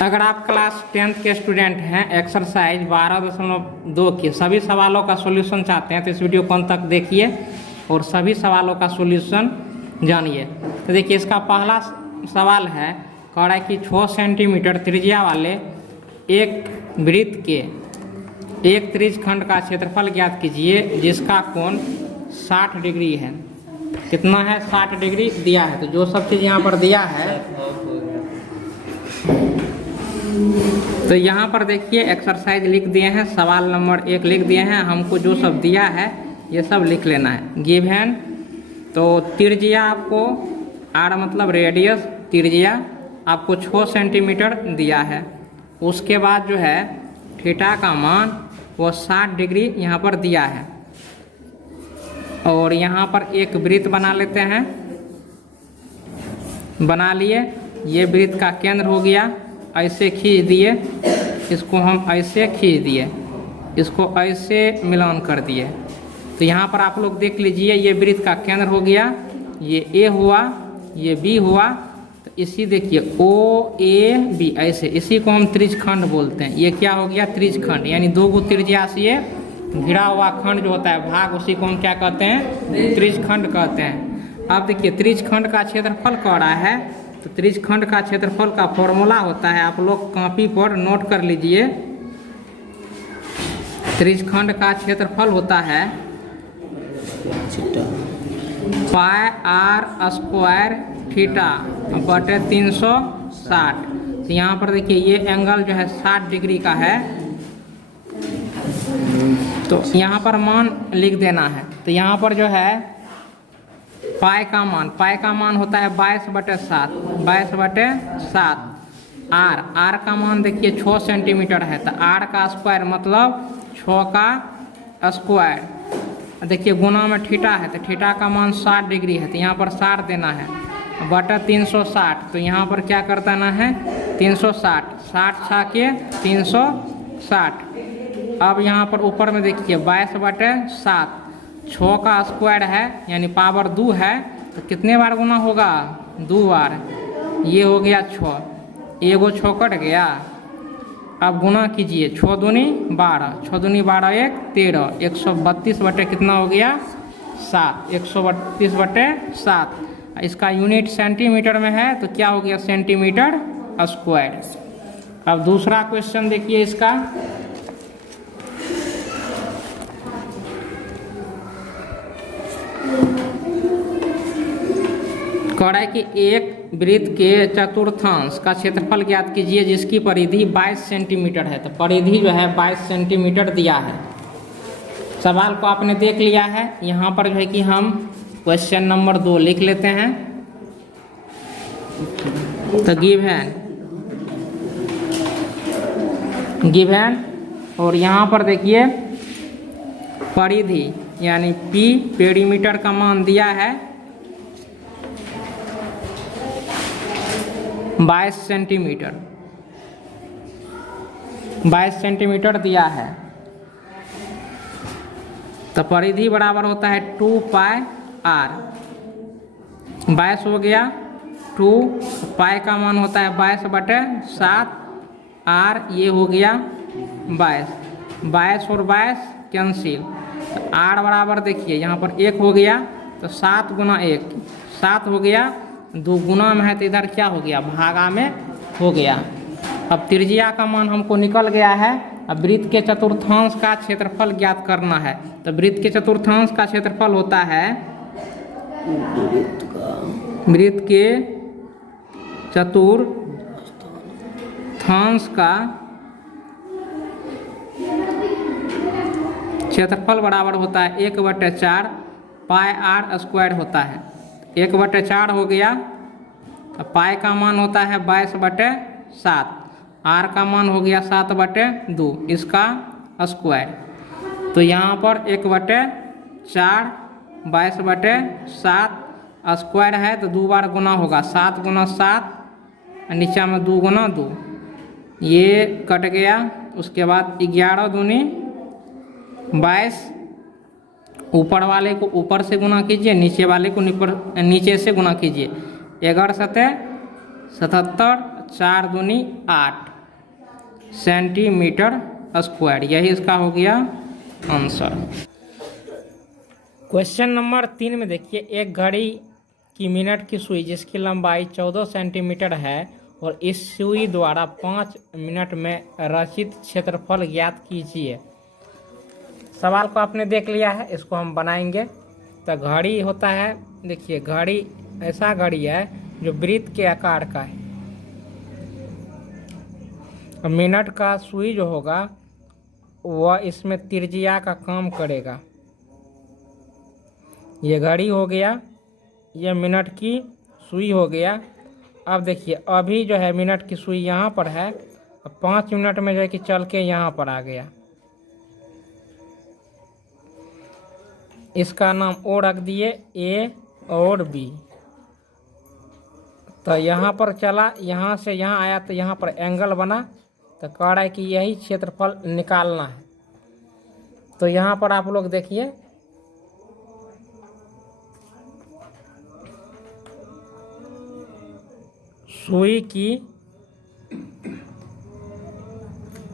अगर आप class 10th के स्टूडेंट हैं, एक्सरसाइज 12.2 के सभी सवालों का सॉल्यूशन चाहते हैं तो इस वीडियो को अंत तक देखिए और सभी सवालों का सॉल्यूशन जानिए। तो देखिए, इसका पहला सवाल है, कह रहा है कि 6 सेंटीमीटर त्रिज्या वाले एक वृत्त के एक त्रिज्यखंड का क्षेत्रफल ज्ञात कीजिए जिसका कोण 60 डिग्री है। कितना है? 60 डिग्री दिया है। तो जो सब चीज़ यहाँ पर दिया है, तो यहाँ पर देखिए एक्सरसाइज लिख दिए हैं, सवाल नंबर 1 लिख दिए हैं। हमको जो सब दिया है ये सब लिख लेना है। गिवन, तो त्रिज्या आपको आर मतलब रेडियस, त्रिज्या आपको 6 सेंटीमीटर दिया है। उसके बाद जो है थीटा का मान वो 60 डिग्री यहाँ पर दिया है। और यहाँ पर एक वृत्त बना लेते हैं, बना लिए। ये वृत्त का केंद्र हो गया, ऐसे खींच दिए, इसको हम ऐसे खींच दिए, इसको ऐसे मिलान कर दिए। तो यहाँ पर आप लोग देख लीजिए, ये वृत्त का केंद्र हो गया, ये ए हुआ, ये बी हुआ। तो इसी देखिए ओ ए बी, ऐसे इसी को हम त्रिज्यखंड बोलते हैं। ये क्या हो गया? त्रिज्यखंड, यानी 2 गो त्रिज्या से घिरा हुआ खंड जो होता है भाग, उसी को हम क्या कहते हैं? त्रिज्यखंड कहते हैं। अब देखिए त्रिज्यखंड का क्षेत्रफल कह रहा है, तो त्रिज्यखंड का क्षेत्रफल का फॉर्मूला होता है, आप लोग कॉपी पर नोट कर लीजिए। त्रिज्यखंड का क्षेत्रफल होता है पाई आर स्क्वायर थीटा बटे 360। तो यहाँ पर देखिए ये एंगल जो है 60 डिग्री का है, तो यहाँ पर मान लिख देना है। तो यहाँ पर जो है पाई का मान होता है 22/7, 22/7। आर का मान देखिए 6 सेंटीमीटर है, तो आर का स्क्वायर मतलब 6 का स्क्वायर। देखिए गुना में थीटा है, तो थीटा का मान 60 डिग्री है, तो यहाँ पर 60 देना है, बटा 360। तो यहाँ पर क्या कर देना है? 360, 60 छा के 360। अब यहाँ पर ऊपर में देखिए 22/7, 6 का स्क्वायर है यानी पावर 2 है, तो कितने बार गुना होगा? 2 बार। ये हो गया 6, एगो 6 कट गया। अब गुना कीजिए, 6 दूनी 12, 6 दूनी 12 1 13, 132 बटे कितना हो गया? 7, 132/7। इसका यूनिट सेंटीमीटर में है, तो क्या हो गया? Centimetre square. अब दूसरा क्वेश्चन देखिए इसका, कह रहा है कि एक वृत्त के चतुर्थांश का क्षेत्रफल ज्ञात कीजिए जिसकी परिधि 22 सेंटीमीटर है। तो परिधि जो है 22 सेंटीमीटर दिया है। सवाल को आपने देख लिया है। यहाँ पर जो है कि हम क्वेश्चन नंबर 2 लिख लेते हैं। तो गिवन और यहाँ पर देखिए परिधि यानी पी, पेरीमीटर का मान दिया है 22 सेंटीमीटर, 22 सेंटीमीटर दिया है। तो परिधि बराबर होता है 2 पाई आर, 22 हो गया 2 पाई का मान होता है 22/7, आर ये हो गया 22, 22 और 22 कैंसिल। तो आर बराबर देखिए यहाँ पर 1 हो गया, तो 7 गुना 1 7 हो गया, 2 गुना में है तो इधर क्या हो गया? भागा में हो गया। अब त्रिज्या का मान हमको निकल गया है। अब वृत्त के चतुर्थांश का क्षेत्रफल ज्ञात करना है। तो वृत्त के चतुर्थांश का क्षेत्रफल होता है, वृत्त के चतुर्थांश का क्षेत्रफल बराबर होता है 1/4 पाई आर स्क्वायर होता है। 1/4 हो गया, पाई का मान होता है 22/7, आर का मान हो गया 7/2, इसका स्क्वायर। तो यहाँ पर 1/4 22/7 स्क्वायर है, तो 2 बार गुना होगा, 7 गुना 7, नीचे में 2 गुना 2, ये कट गया। उसके बाद 11 दूनी 22, ऊपर वाले को ऊपर से गुना कीजिए, नीचे वाले को नीचे से गुना कीजिए। 11 × 7 = 77, 4 दूनी 8 सेंटीमीटर स्क्वायर। यही इसका हो गया आंसर। क्वेश्चन नंबर 3 में देखिए, एक घड़ी की मिनट की सुई जिसकी लंबाई 14 सेंटीमीटर है और इस सुई द्वारा 5 मिनट में रचित क्षेत्रफल ज्ञात कीजिए। सवाल को आपने देख लिया है, इसको हम बनाएंगे। तो घड़ी होता है, देखिए घड़ी ऐसा घड़ी है जो वृत्त के आकार का है। मिनट का सुई जो होगा वह इसमें त्रिज्या का काम करेगा। ये घड़ी हो गया, ये मिनट की सुई हो गया। अब देखिए अभी जो है मिनट की सुई यहाँ पर है, 5 मिनट में जो है कि चल के यहाँ पर आ गया। इसका नाम ओ रख दिए, ए और बी। तो यहाँ पर चला, यहाँ से यहाँ आया तो यहाँ पर एंगल बना, तो कह रहा है कि यही क्षेत्रफल निकालना है। तो यहाँ पर आप लोग देखिए, सुई की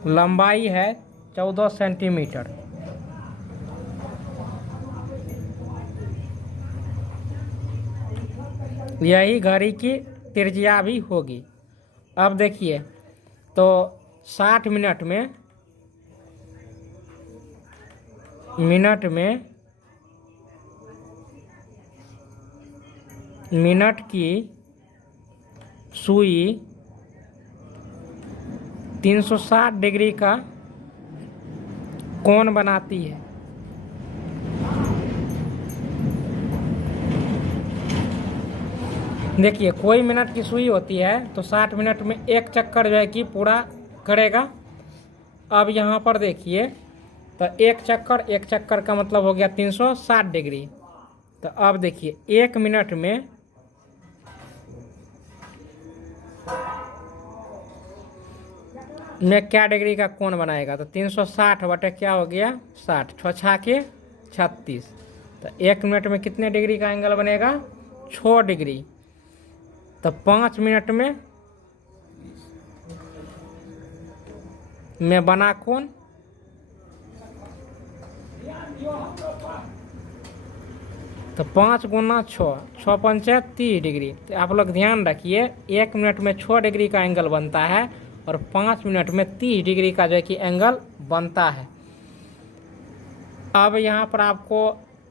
लंबाई है 14 सेंटीमीटर। यही घड़ी की त्रिज्या भी होगी। अब देखिए तो 60 मिनट में मिनट की सुई 360 डिग्री का कोण बनाती है। देखिए कोई मिनट की सुई होती है तो 60 मिनट में एक चक्कर जो है कि पूरा करेगा। अब यहाँ पर देखिए तो एक चक्कर का मतलब हो गया 360 डिग्री। तो अब देखिए 1 मिनट में क्या डिग्री का कोण बनाएगा, तो 360 बटे क्या हो गया 60, 6 के 36। तो 1 मिनट में कितने डिग्री का एंगल बनेगा 6 डिग्री। तो 5 मिनट में बना कोण तो 5 गुना 6, 6 पंचे 30 डिग्री। तो आप लोग ध्यान रखिए 1 मिनट में 6 डिग्री का एंगल बनता है और 5 मिनट में 30 डिग्री का जो है कि एंगल बनता है। अब यहाँ पर आपको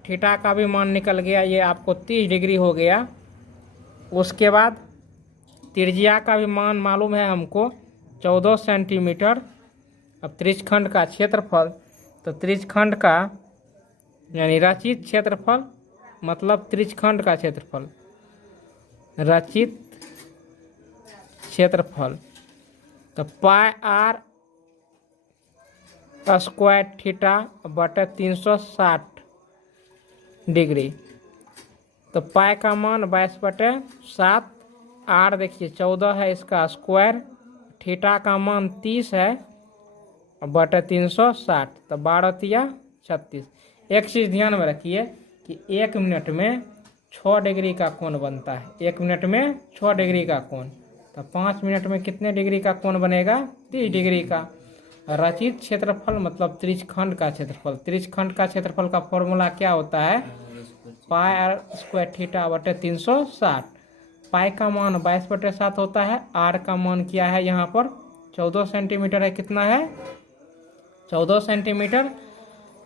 थीटा का भी मान निकल गया, ये आपको 30 डिग्री हो गया। उसके बाद त्रिज्या का भी मान मालूम है हमको 14 सेंटीमीटर। अब त्रिज्यखंड का क्षेत्रफल, तो त्रिज्यखंड का यानी रचित क्षेत्रफल मतलब त्रिज्यखंड का क्षेत्रफल, रचित क्षेत्रफल तो पाई आर स्क्वायर थीटा बटे 360 डिग्री। तो पाई का मान 22/7, आर देखिए 14 है इसका स्क्वायर, थीटा का मान 30 है बटे 360, तो 12 36। एक चीज़ ध्यान में रखिए कि 1 मिनट में 6 डिग्री का कोण बनता है। 1 मिनट में 6 डिग्री का कोण, तो 5 मिनट में कितने डिग्री का कोण बनेगा 30 डिग्री का। रचित क्षेत्रफल मतलब त्रिज्यखंड का क्षेत्रफल। त्रिज्यखंड का क्षेत्रफल का फॉर्मूला क्या होता है, पाई आर स्क्वायर थीटा बटे 360। पाई का मान 22/7 होता है, आर का मान क्या है यहाँ पर 14 सेंटीमीटर है। कितना है 14 सेंटीमीटर,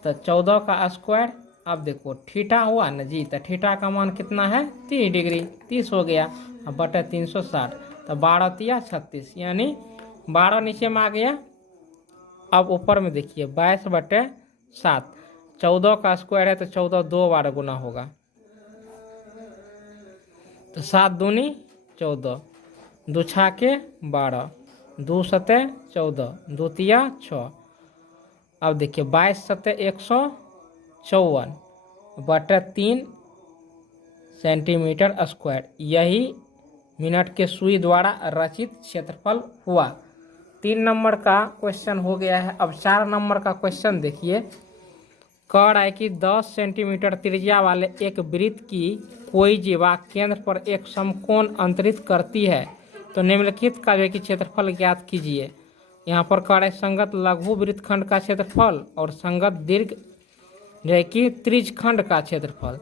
तो 14 का स्क्वायर। अब देखो थीटा हुआ ना जी, तो थीटा का मान कितना है 30 डिग्री, 30 हो गया। अब बटे 360, तो 12 36 यानी 12 नीचे में आ गया। अब ऊपर में देखिए 22/7, 14 का स्क्वायर है तो 14 2 बार गुना होगा, तो 7 दूनी 14, 2 6 12, 2 7 14, 2 3 6। अब देखिए 22 7 154 बटे 3 सेंटीमीटर स्क्वायर। यही मिनट के सुई द्वारा रचित क्षेत्रफल हुआ। 3 नंबर का क्वेश्चन हो गया है। अब 4 नंबर का क्वेश्चन देखिए, कह रहा है कि 10 सेंटीमीटर त्रिज्या वाले एक वृत्त की कोई जीवा केंद्र पर एक समकोण अंतरित करती है तो निम्नलिखित काव्य की क्षेत्रफल ज्ञात कीजिए। यहाँ पर कह रहे संगत लघु वृत्तखंड का क्षेत्रफल और संगत दीर्घ जो है कि त्रिज्यखंड का क्षेत्रफल।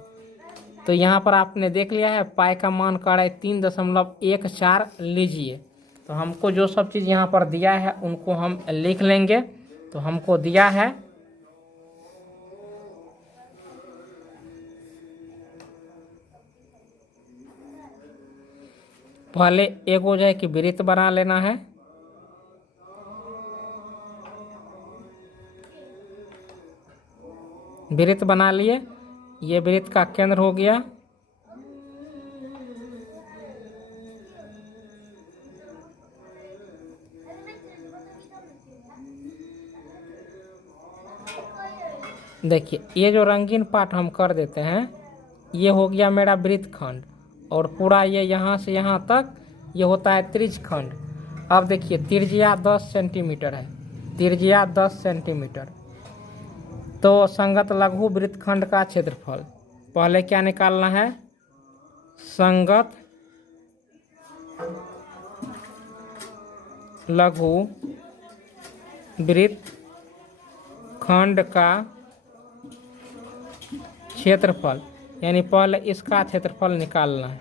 तो यहाँ पर आपने देख लिया है पाई का मान कह रहा है 3.14 लीजिए। तो हमको जो सब चीज़ यहाँ पर दिया है उनको हम लिख लेंगे। तो हमको दिया है पहले एक हो जाए कि वृत्त बना लेना है, वृत्त बना लिए, ये वृत्त का केंद्र हो गया। देखिए ये जो रंगीन पार्ट हम कर देते हैं ये हो गया मेरा वृत्तखंड और पूरा ये यहाँ से यहाँ तक ये होता है त्रिज्यखंड। अब देखिए त्रिज्या 10 सेंटीमीटर है, त्रिज्या 10 सेंटीमीटर। तो संगत लघु वृत्तखंड का क्षेत्रफल पहले क्या निकालना है, संगत लघु वृत्तखंड का क्षेत्रफल, यानी पहले इसका क्षेत्रफल निकालना है।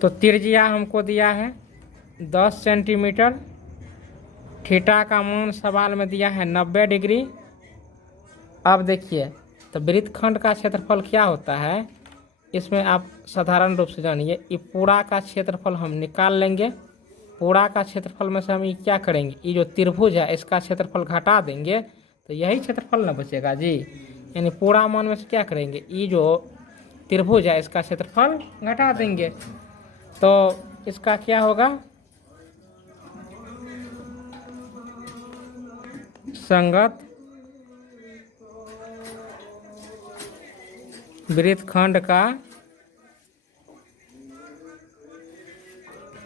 तो त्रिज्या हमको दिया है 10 सेंटीमीटर, थीटा का मान सवाल में दिया है 90 डिग्री। अब देखिए तो वृत्तखंड का क्षेत्रफल क्या होता है, इसमें आप साधारण रूप से जानिए। ये पूरा का क्षेत्रफल हम निकाल लेंगे। पूरा का क्षेत्रफल में से हम ये क्या करेंगे, ये जो त्रिभुज है इसका क्षेत्रफल घटा देंगे तो यही क्षेत्रफल ना बचेगा जी। यानी पूरा मान में से क्या करेंगे, ये जो त्रिभुज है इसका क्षेत्रफल घटा देंगे। तो इसका क्या होगा, संगत वृत्तखंड का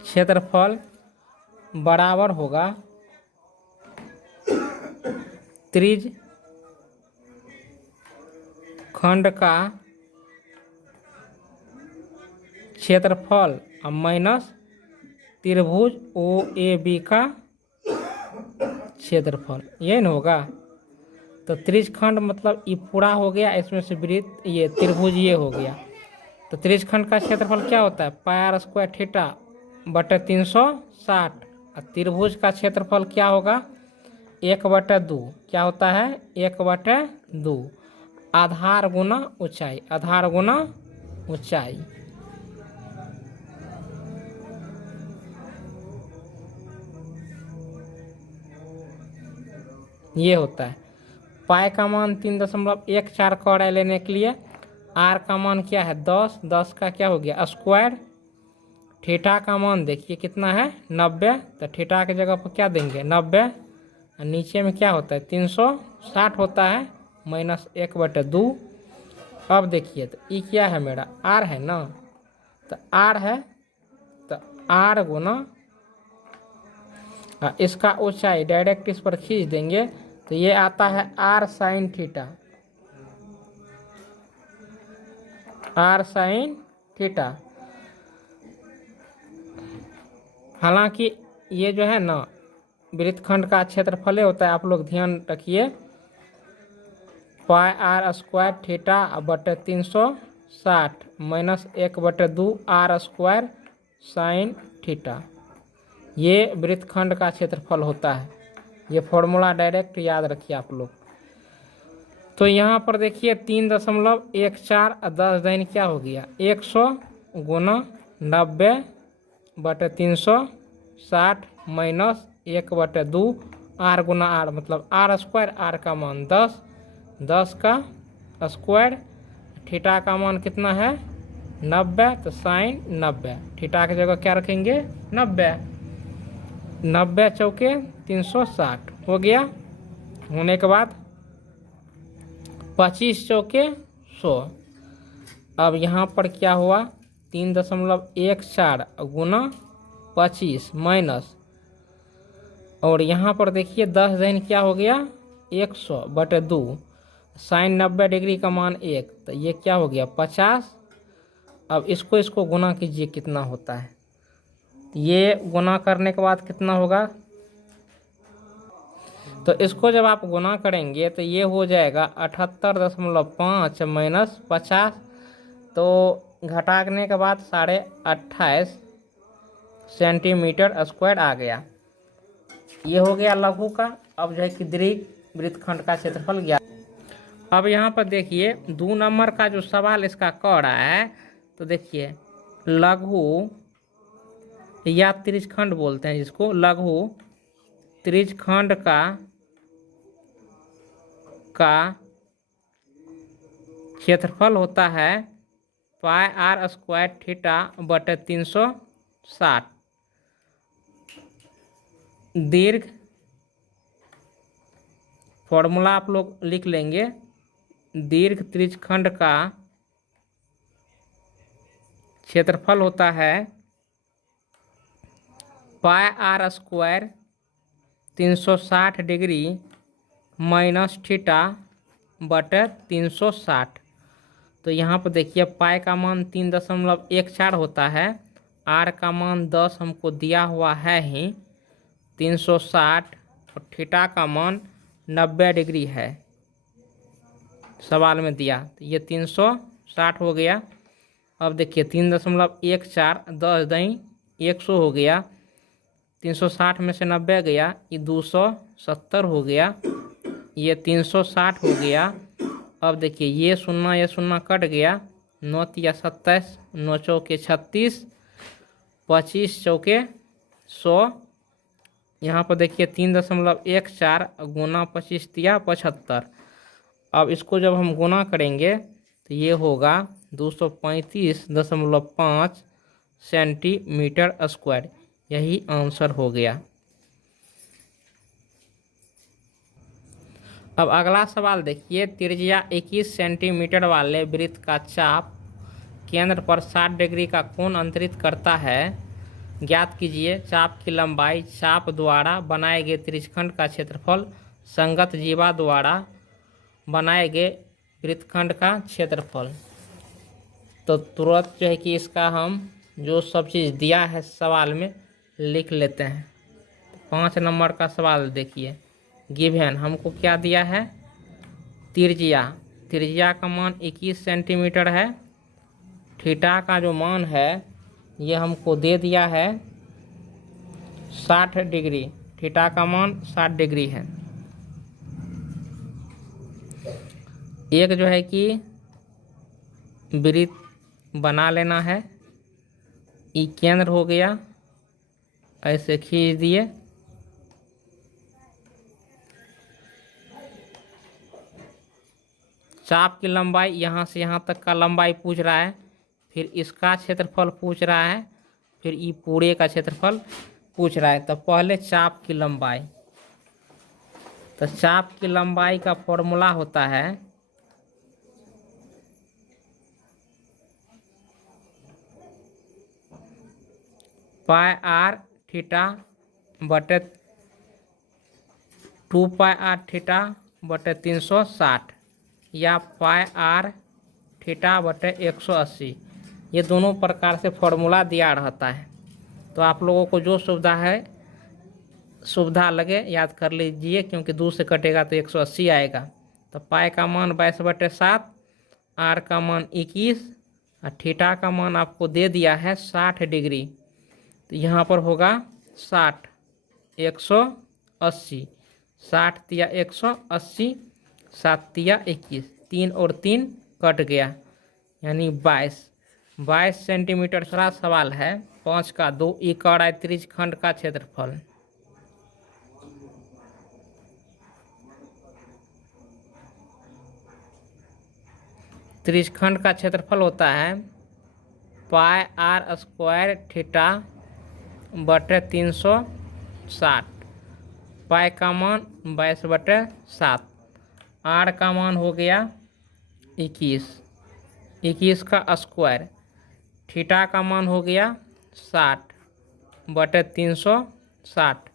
क्षेत्रफल बराबर होगा त्रिज्यखंड का क्षेत्रफल माइनस त्रिभुज OAB का क्षेत्रफल, ये न होगा। तो त्रिज्यखंड मतलब ये पूरा हो गया, इसमें से वृत्त ये त्रिभुज ये हो गया। तो त्रिज्यखंड का क्षेत्रफल क्या होता है, पाई r² थीटा बटे 360। और त्रिभुज का क्षेत्रफल क्या होगा, 1/2 क्या होता है, 1/2 आधार गुना ऊंचाई, आधार गुना ऊंचाई। ये होता है। पाई का मान 3.14 कर रहा है लेने के लिए। आर का मान क्या है 10, 10 का क्या हो गया स्क्वायर। थीटा का मान देखिए कितना है 90, तो थीटा की जगह पर क्या देंगे 90। और नीचे में क्या होता है 360 होता है माइनस 1/2। अब देखिए तो ये क्या है मेरा आर है ना, तो आर है तो आर गुना इसका ऊंचाई डायरेक्ट इस पर खींच देंगे तो ये आता है r sine theta, r sine theta. हालांकि ये जो है ना वृत्तखंड का क्षेत्रफल होता है, आप लोग ध्यान रखिए। पाई r² थीटा बटे 360 माइनस 1/2 r² साइन थीटा, ये वृत्तखंड का क्षेत्रफल होता है। ये फॉर्मूला डायरेक्ट याद रखिए आप लोग। तो यहाँ पर देखिए 3.14 और 10 दाइन क्या हो गया 100 गुना 90/360 माइनस 1/2 आर गुना आर मतलब r², आर का मान 10, 10 का स्क्वायर। थीटा का मान कितना है 90, तो साइन 90। थीटा की जगह क्या रखेंगे 90, 90 चौके 360 हो गया। होने के बाद 25 चौके 100। अब यहाँ पर क्या हुआ 3.14 गुना 25 माइनस, और यहाँ पर देखिए 10 दिन क्या हो गया 100/2 साइन 90 डिग्री का मान 1, तो ये क्या हो गया 50। अब इसको गुना कीजिए कितना होता है, ये गुना करने के बाद कितना होगा, तो इसको जब आप गुना करेंगे तो ये हो जाएगा 78.5 माइनस 50, तो घटाने के बाद 28.5 सेंटीमीटर स्क्वायर आ गया। ये हो गया लघु का। अब जो है कि दीर्घ वृत्तखंड का क्षेत्रफल ज्ञात। अब यहाँ पर देखिए 2 नंबर का जो सवाल इसका कह रहा है, तो देखिए लघु या त्रिज्यखंड बोलते हैं जिसको, लघु त्रिज्यखंड का क्षेत्रफल होता है पाई आर स्क्वायर थीटा बटे 360। दीर्घ फॉर्मूला आप लोग लिख लेंगे, दीर्घ त्रिज्यखंड का क्षेत्रफल होता है pi r square 360 degree minus theta बटे 360। तो यहाँ पर देखिए पाई का मान 3.14 होता है, आर का मान 10 हमको दिया हुआ है ही 360, और थीटा का मान 90 डिग्री है सवाल में दिया, तो ये 360 हो गया। अब देखिए 3.14 10 दही 100 हो गया, 360 में से 90 गया, ये 270 हो गया, ये 360 हो गया। अब देखिए ये शून्य कट गया, 9 या 27, 9 चौके 36, 25 चौके 100। यहाँ पर देखिए 3.14 गुना 25 दिया 75। अब इसको जब हम गुना करेंगे तो ये होगा 235.5 सेंटीमीटर स्क्वायर। यही आंसर हो गया। अब अगला सवाल देखिए, त्रिज्या 21 सेंटीमीटर वाले वृत्त का चाप केंद्र पर 60 डिग्री का कोण अंतरित करता है। ज्ञात कीजिए चाप की लंबाई, चाप द्वारा बनाए गए त्रिज्यखंड का क्षेत्रफल, संगत जीवा द्वारा बनाए गए वृत्तखंड का क्षेत्रफल। तो तुरंत जो है कि इसका हम जो सब चीज़ दिया है सवाल में लिख लेते हैं। 5 नंबर का सवाल देखिए, गिवन हमको क्या दिया है, त्रिज्या का मान 21 सेंटीमीटर है, थीटा का जो मान है ये हमको दे दिया है 60 डिग्री, थीटा का मान 60 डिग्री है। एक जो है कि वृत्त बना लेना है, ई केंद्र हो गया, ऐसे खींच दिए, चाप की लंबाई यहाँ से यहाँ तक का लंबाई पूछ रहा है, फिर इसका क्षेत्रफल पूछ रहा है, फिर ये पूरे का क्षेत्रफल पूछ रहा है। तो पहले चाप की लंबाई, तो चाप की लंबाई का फॉर्मूला होता है पाई आर थीटा बटे 2 पाई आर थीटा बटे 360 या पाई आर थीटा बटे 180। ये दोनों प्रकार से फॉर्मूला दिया रहता है। तो आप लोगों को जो सुविधा लगे याद कर लीजिए, क्योंकि 2 से कटेगा तो 180 आएगा। तो पाई का मान 22/7, आर का मान 21 और थीटा का मान आपको दे दिया है 60 डिग्री। तो यहाँ पर होगा 60, 180, 60 तिया 180, 7 तिया 21, 3 और 3 कट गया, यानी 22 सेंटीमीटर। सारा सवाल है 5 का 2 एकड़ त्रिज्यखंड का क्षेत्रफल। त्रिज्यखंड का क्षेत्रफल होता है पाई आर स्क्वायर थीटा बटे 360। पाई का मान 22/7, आर का मान हो गया 21 का स्क्वायर, थीटा का मान हो गया 60 बटे 360,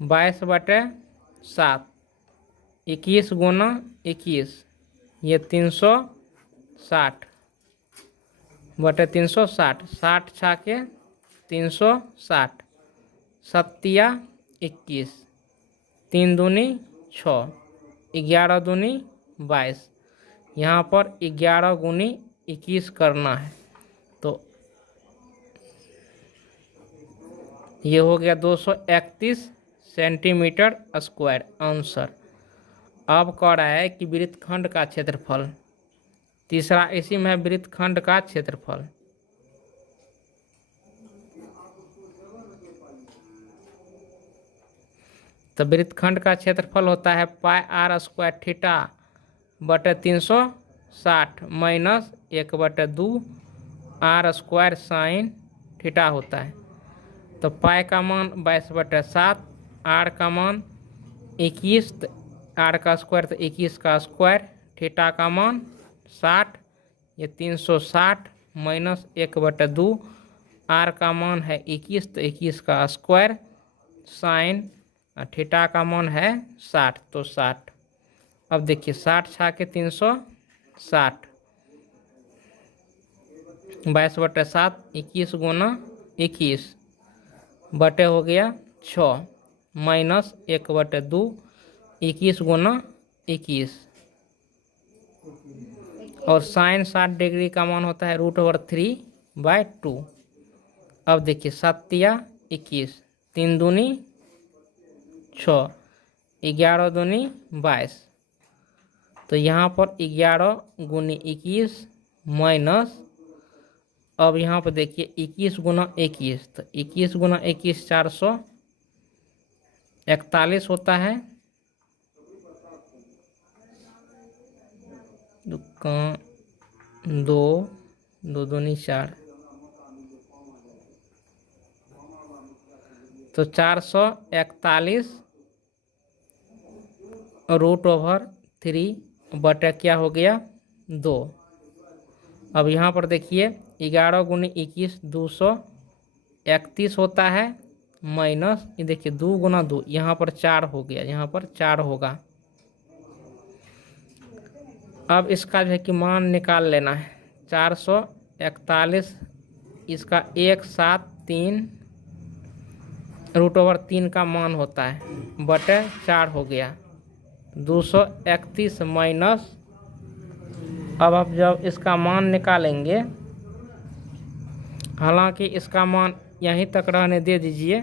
22/7, 21 गुना 21, ये 360 बटे 360, 60 छाके 360, 7 21, 3 दूनी 6, 11 दूनी 22। यहाँ पर 11 गुनी 21 करना है, तो ये हो गया 231 सेंटीमीटर स्क्वायर आंसर। अब कह रहा है कि वृत्तखंड का क्षेत्रफल, तीसरा इसी में है वृत्तखंड का क्षेत्रफल। तो वृत्तखंड का क्षेत्रफल होता है पाई आर स्क्वायर थीटा बटे 360 minus 1/2 are square sine theta होता है। तो पाई का मान 22/7, आर का मान 21, आर का स्क्वायर तो 21 का स्क्वायर, थीटा का मान 60, ये 360 माइनस 1/2, आर का मान है 21 तो 21 का स्क्वायर, साइन थीटा का मान है 60 तो 60। अब देखिए 60 छा के 360, 22/7, 21 गुना 21 बटे हो गया 6 माइनस 1/2, 21 गुना 21, और साइन 60 डिग्री का मान होता है √3/2। अब देखिए 7 21, 3 दूनी 6, 11 दूनी 22, तो यहाँ पर 11 गुनी 21 माइनस, अब यहाँ पर देखिए 21 गुना 21, तो 21 गुना 21 441 होता है, दो दूनी 4, तो 441 √3 बटा क्या हो गया 2। अब यहाँ पर देखिए 11 गुनी 21 231 होता है, माइनस ये देखिए 2 गुना 2, यहाँ पर 4 हो गया, यहाँ पर 4 होगा। अब इसका जो है कि मान निकाल लेना है, 441 इसका 173 √3 का मान होता है बटे 4 हो गया 231 माइनस, अब आप जब इसका मान निकालेंगे, हालांकि इसका मान यहीं तक रहने दे दीजिए,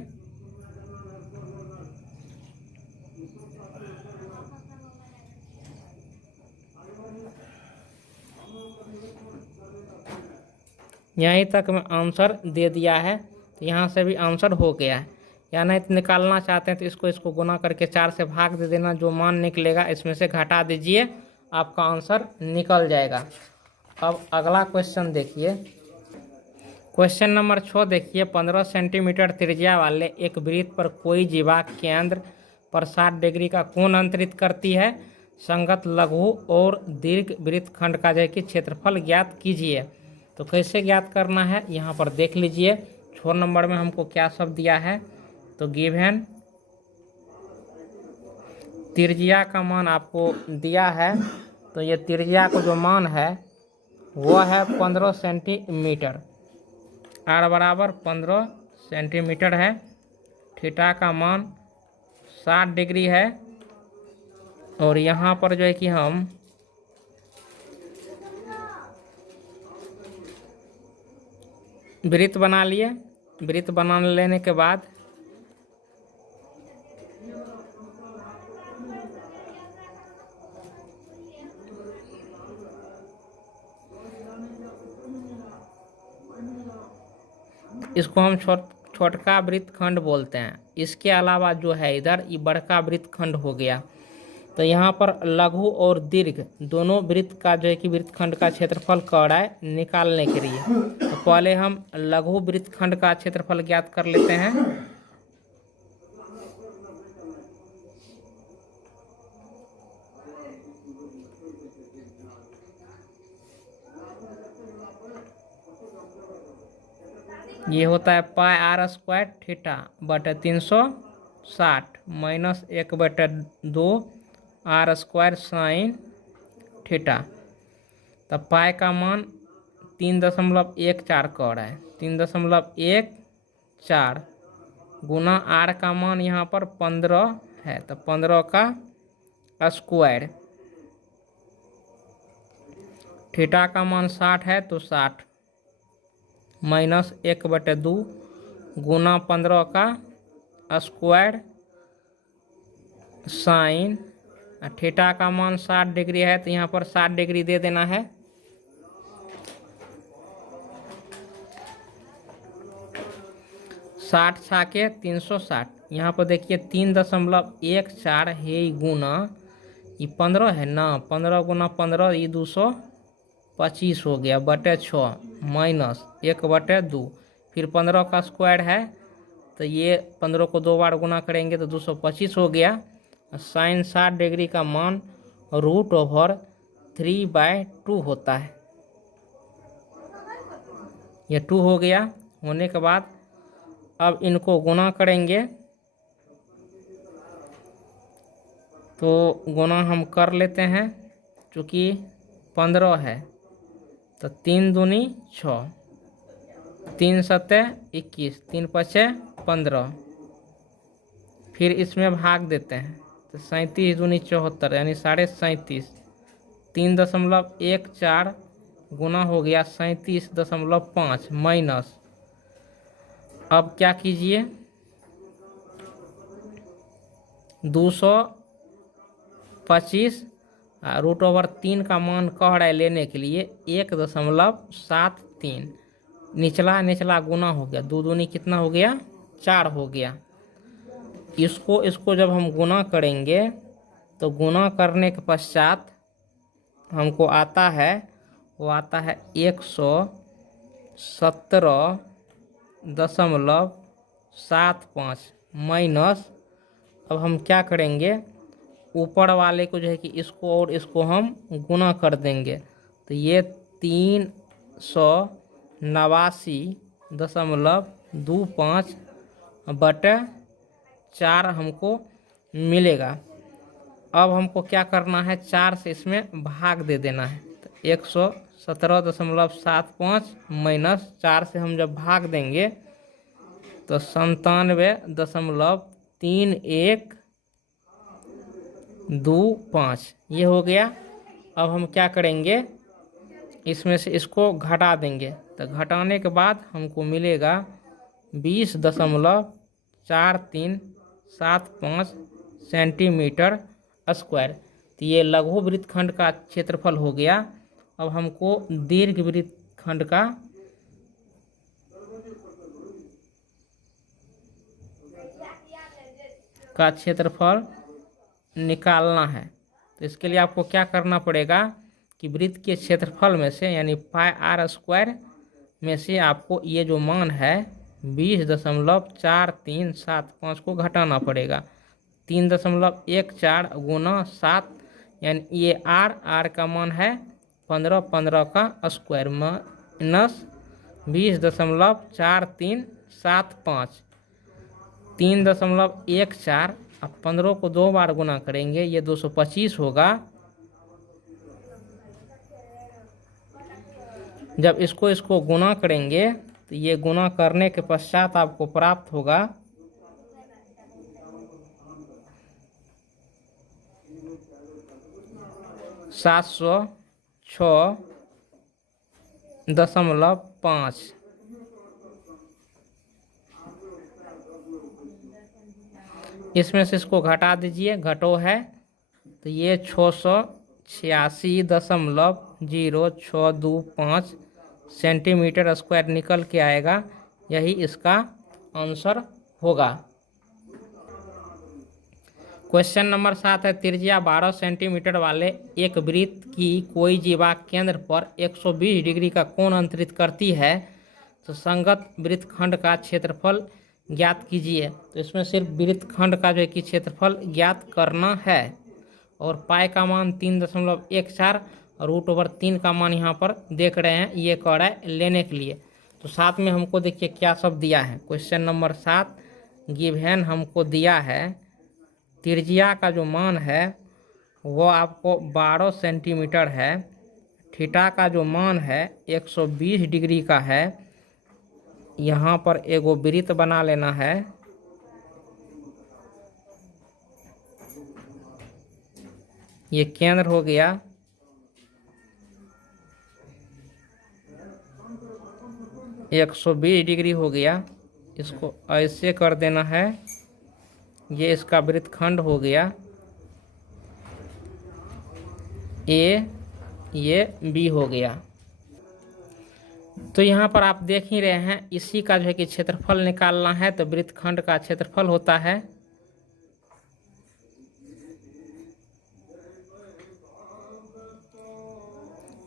यहीं तक मैं आंसर दे दिया है, तो यहाँ से भी आंसर हो गया है। या नहीं तो निकालना चाहते हैं तो इसको गुना करके 4 से भाग दे देना, जो मान निकलेगा इसमें से घटा दीजिए, आपका आंसर निकल जाएगा। अब अगला क्वेश्चन देखिए, क्वेश्चन नंबर 6 देखिए, 15 सेंटीमीटर त्रिज्या वाले एक वृत्त पर कोई जीवा केंद्र पर 60 डिग्री का कोण अंतरित करती है। संगत लघु और दीर्घ वृत्तखंड का जो है कि क्षेत्रफल ज्ञात कीजिए। तो कैसे ज्ञात करना है यहाँ पर देख लीजिए। 6 नंबर में हमको क्या सब दिया है, तो गिवन त्रिज्या का मान आपको दिया है, तो ये त्रिज्या को जो मान है वो है 15 सेंटीमीटर, आर बराबर 15 सेंटीमीटर है, थीटा का मान 60 डिग्री है, और यहाँ पर जो है कि हम वृत्त बना लिए। वृत्त बना लेने के बाद इसको हम छोटका वृत्तखंड बोलते हैं। इसके अलावा जो है इधर ये बड़का वृत्तखंड हो गया। तो यहाँ पर लघु और दीर्घ दोनों वृत्त का जो है कि वृत्तखंड का क्षेत्रफल कह रहा है निकालने के लिए। तो पहले हम लघु वृत्तखंड का क्षेत्रफल ज्ञात कर लेते हैं। ये होता है पाई आर स्क्वायर थीटा बटे 360 minus 1/2 are square sine theta. तब पाई का मान 3.14 कर रहा है, 3.14 4 गुना आर का मान यहाँ पर 15 है, तो 15 का स्क्वायर। थीटा का मान 60 है, तो 60 माइनस 1/2 गुना 15 का स्क्वायर साइन। थीटा का मान 60 डिग्री है, तो यहाँ पर 60 डिग्री दे देना है। साठ छाके 360, यहाँ पर देखिए 3.14 है गुना ये 15 है ना, 15 गुना 15 ये 225 हो गया बटे 6 माइनस 1/2, फिर 15 का स्क्वायर है, तो ये 15 को 2 बार गुना करेंगे तो 225 हो गया। साइन 60 डिग्री का मान √3/2 होता है। ये 2 हो गया। होने के बाद अब इनको गुना करेंगे, तो गुना हम कर लेते हैं। चूँकि 15 है तो 3 दूनी 6, 3 सत्ते 21, 3 पचे 15, फिर इसमें भाग देते हैं तो 37 दूनी 74 यानी 37.5। 3.14 गुना हो गया 37.5 माइनस, अब क्या कीजिए 225 √3 का मान कह रहा है लेने के लिए 1.73, निचला गुना हो गया, 2 दूनी कितना हो गया 4 हो गया। इसको जब हम गुना करेंगे तो गुना करने के पश्चात हमको आता है 117.75 माइनस, अब हम क्या करेंगे ऊपर वाले को जो है कि इसको और इसको हम गुना कर देंगे, तो ये 389.25/4 हमको मिलेगा। अब हमको क्या करना है 4 से इसमें भाग दे देना है, तो 117.75 माइनस 4 से हम जब भाग देंगे तो 97.3125 ये हो गया। अब हम क्या करेंगे इसमें से इसको घटा देंगे, तो घटाने के बाद हमको मिलेगा 20.4375 सेंटीमीटर स्क्वायर। तो ये लघु वृत्तखंड का क्षेत्रफल हो गया। अब हमको दीर्घ वृत्तखंड का क्षेत्रफल निकालना है। तो इसके लिए आपको क्या करना पड़ेगा कि वृत्त के क्षेत्रफल में से यानी πr² में से आपको ये जो मान है 20.4375 को घटाना पड़ेगा। 3.14 गुना 7 यानी ये r का मान है 15 का स्क्वायर माइनस 20.4375, 3.14 अब 15 को 2 बार गुना करेंगे ये 225 होगा। जब इसको गुना करेंगे तो ये गुना करने के पश्चात आपको प्राप्त होगा 706.5। इसमें से इसको घटा दीजिए, घटो है तो ये 686.0625 सेंटीमीटर स्क्वायर निकल के आएगा। यही इसका आंसर होगा। क्वेश्चन नंबर 7 है त्रिज्या 12 सेंटीमीटर वाले एक वृत्त की कोई जीवा केंद्र पर 120 डिग्री का कोण अंतरित करती है, तो संगत वृत्तखंड का क्षेत्रफल ज्ञात कीजिए। तो इसमें सिर्फ वृत्तखंड का जो है कि क्षेत्रफल ज्ञात करना है और पाई का मान 3.14 और √3 का मान यहाँ पर देख रहे हैं, ये कह रहा है लेने के लिए। तो साथ में हमको देखिए क्या सब दिया है। क्वेश्चन नंबर 7 गिवन हमको दिया है त्रिज्या का जो मान है वो आपको 12 सेंटीमीटर है, थीटा का जो मान है 120 डिग्री का है यहाँ पर एगो वृत्त बना लेना है। ये केंद्र हो गया। एक 120 डिग्री हो गया। इसको ऐसे कर देना है। ये इसका वृत्तखंड हो गया ए, ये बी हो गया। तो यहाँ पर आप देख ही रहे हैं, इसी का जो है कि क्षेत्रफल निकालना है। तो वृत्तखंड का क्षेत्रफल होता है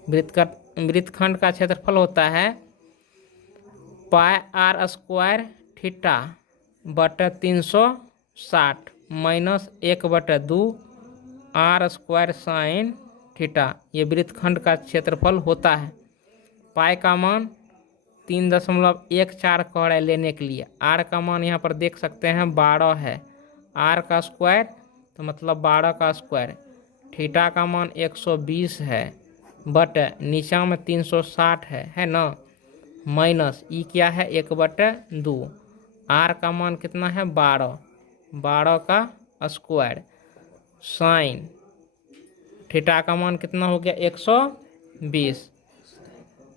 वृत्तखंड का क्षेत्रफल होता है पाई आर स्क्वायर थीटा बटे 360 minus 1/2 are square sine theta. ये वृत्तखंड का क्षेत्रफल होता है। पाई का मान 3.14 कह रहा है लेने के लिए। आर का मान यहाँ पर देख सकते हैं 12 है। आर का स्क्वायर तो मतलब 12 का स्क्वायर। थीटा का मान 120 है बट नीचा में 360 है ना, माइनस ई क्या है 1/2। आर का मान कितना है 12 का स्क्वायर साइन थीटा का मान कितना हो गया 120।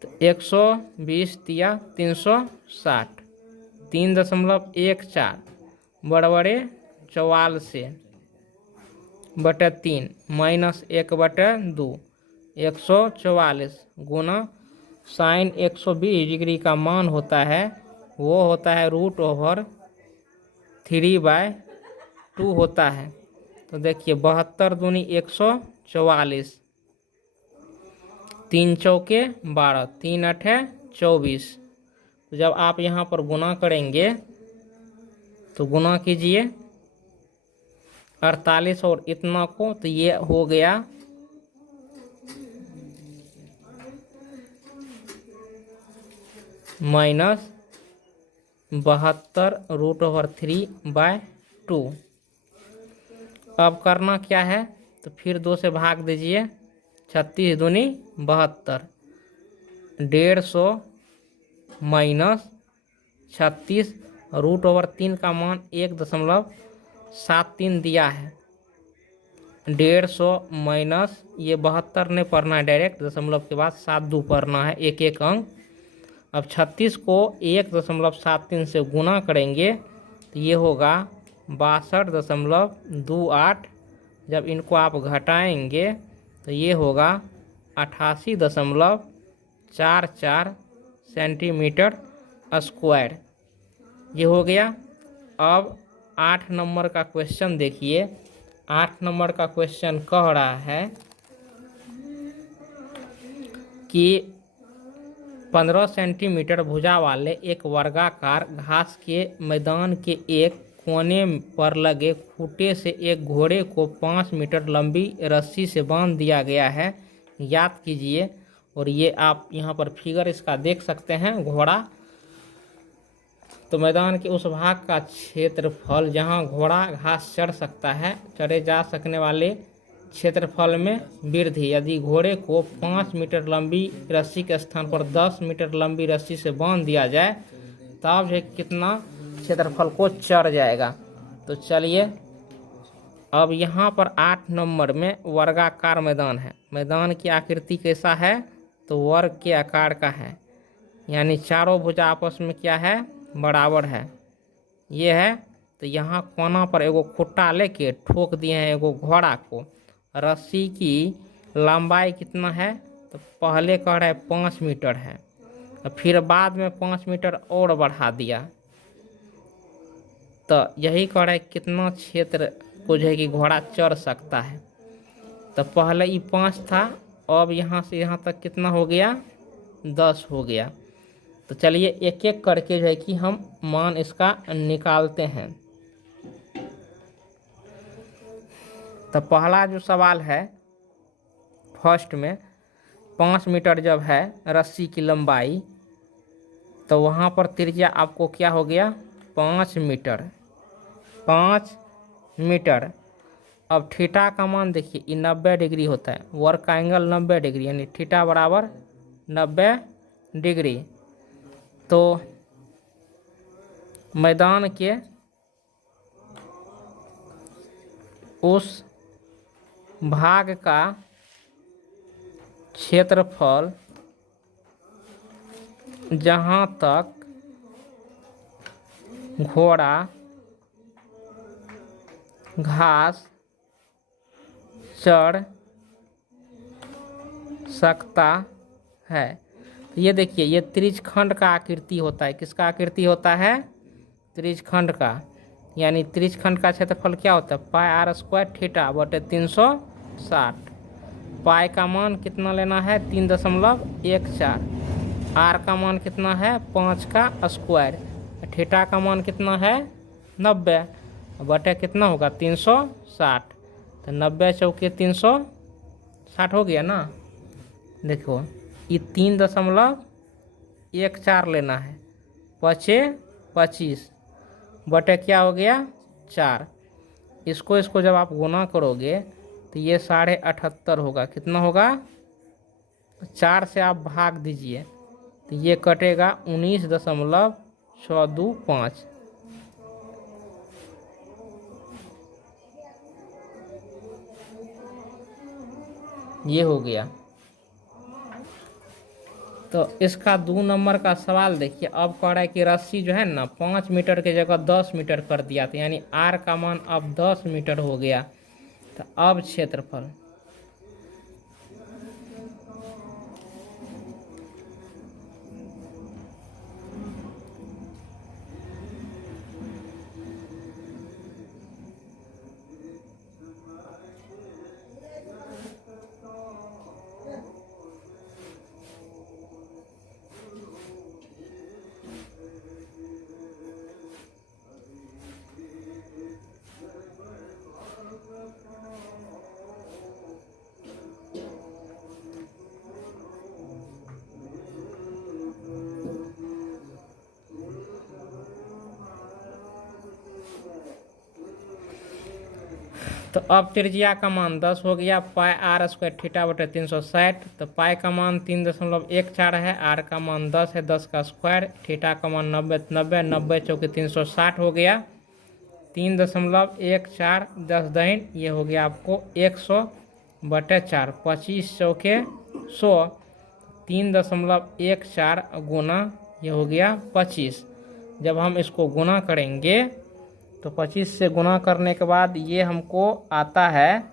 तो 120 दिया 360 3.14 बराबर 44 बटे 3 माइनस 1/2 144 गुना साइन 120 डिग्री का मान होता है, वो होता है √3/2 होता है। तो देखिए 72 दूनी 144, 3 चौके 12, 3 अठे 24। तो जब आप यहाँ पर गुना करेंगे तो गुना कीजिए 48 और इतना को, तो ये हो गया माइनस 72 √3/2। अब करना क्या है, तो फिर 2 से भाग दीजिए। 36 दूनी 72, 150 माइनस 36 √3 का मान 1.73 दिया है। 150 माइनस ये 72 नहीं पढ़ना है, डायरेक्ट दशमलव के बाद 7 पढ़ना है, एक एक अंक। अब 36 को 1.73 से गुना करेंगे तो ये होगा 62.28। जब इनको आप घटाएंगे तो ये होगा 88.44 सेंटीमीटर स्क्वायर। ये हो गया। अब 8 नंबर का क्वेश्चन देखिए। 8 नंबर का क्वेश्चन कह रहा है कि 15 सेंटीमीटर भुजा वाले एक वर्गाकार घास के मैदान के एक कोने पर लगे खूंटे से एक घोड़े को 5 मीटर लंबी रस्सी से बांध दिया गया है, याद कीजिए। और ये आप यहाँ पर फिगर इसका देख सकते हैं घोड़ा। तो मैदान के उस भाग का क्षेत्रफल जहाँ घोड़ा घास चढ़ सकता है, चढ़े जा सकने वाले क्षेत्रफल में वृद्धि। यदि घोड़े को 5 मीटर लंबी रस्सी के स्थान पर 10 मीटर लंबी रस्सी से बांध दिया जाए तब जो कितना क्षेत्रफल को चढ़ जाएगा। तो चलिए अब यहाँ पर 8 नंबर में वर्गाकार मैदान है। मैदान की आकृति कैसा है, तो वर्ग के आकार का है, यानी चारों भुजा आपस में क्या है बराबर है। ये है। तो यहाँ कोना पर एगो खुट्टा लेके ठोक दिए हैं एगो घोड़ा को। रस्सी की लंबाई कितना है, तो पहले कह रहा है 5 मीटर है, और फिर बाद में 5 मीटर और बढ़ा दिया। तो यही कह रहा है कितना क्षेत्र को जो है कि घोड़ा चढ़ सकता है। तो पहले ये 5 था, अब यहाँ से यहाँ तक कितना हो गया 10 हो गया। तो चलिए एक एक करके जो है कि हम मान इसका निकालते हैं। तो पहला जो सवाल है फर्स्ट में 5 मीटर जब है रस्सी की लंबाई, तो वहाँ पर त्रिज्या आपको क्या हो गया 5 मीटर। 5 मीटर। अब थीटा का मान देखिए, ये 90 डिग्री होता है। वर्ग का एंगल 90 डिग्री, यानी थीटा बराबर 90 डिग्री। तो मैदान के उस भाग का क्षेत्रफल जहाँ तक घोड़ा घास चढ़ सकता है। तो ये देखिए, ये त्रिज्यखंड का आकृति होता है। किसका आकृति होता है? त्रिज्यखंड का। यानी त्रिज्यखंड का क्षेत्रफल क्या होता है? पाई आर स्क्वायर थीटा बटे 360। पाई का मान कितना लेना है? 3.14। आर का मान कितना है? 5 का स्क्वायर। थीटा का मान कितना है? 90 बटे कितना होगा? 360। तो 90 चौके 360 हो गया ना। देखो, ये 3.14 लेना है। 5 25 बटे क्या हो गया? 4। इसको जब आप गुना करोगे तो ये 78.5 होगा। कितना होगा? 4 से आप भाग दीजिए तो ये कटेगा 19.625। ये हो गया। तो इसका 2 नंबर का सवाल देखिए। अब कह रहा है कि रस्सी जो है ना 5 मीटर की जगह 10 मीटर कर दिया था, यानी आर का मान अब 10 मीटर हो गया। तो अब क्षेत्रफल तो अब त्रिज्या का मान 10 हो गया। पाई आर स्क्वायर थीटा बटे 360। तो पाई का मान 3.14 है, आर का मान 10 है, 10 का स्क्वायर, थीटा का मान 90 चौके 360 हो गया। 3.14 10 दहीन ये हो गया आपको 100 बटे 4। 25 चौके 100। 3.14 गुना ये हो गया 25। जब हम इसको गुना करेंगे तो 25 से गुना करने के बाद ये हमको आता है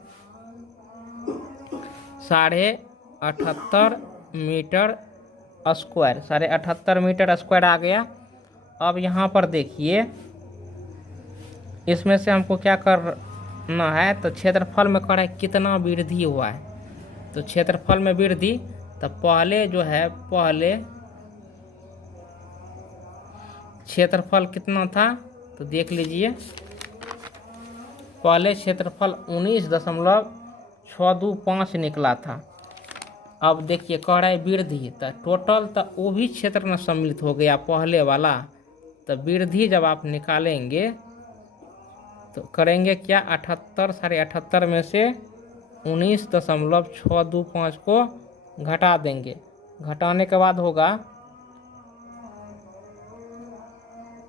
78.5 मीटर स्क्वायर। 78.5 मीटर स्क्वायर आ गया। अब यहाँ पर देखिए, इसमें से हमको क्या करना है? तो क्षेत्रफल में कर है कितना वृद्धि हुआ है। तो क्षेत्रफल में वृद्धि, तो पहले जो है, पहले क्षेत्रफल कितना था? तो देख लीजिए, पहले क्षेत्रफल 19.625 निकला था। अब देखिए कह रहा है वृद्धि, तो टोटल तो वो भी क्षेत्र में सम्मिलित हो गया पहले वाला। तो वृद्धि जब आप निकालेंगे तो करेंगे क्या? 78 78 में से 19.625 को घटा देंगे। घटाने के बाद होगा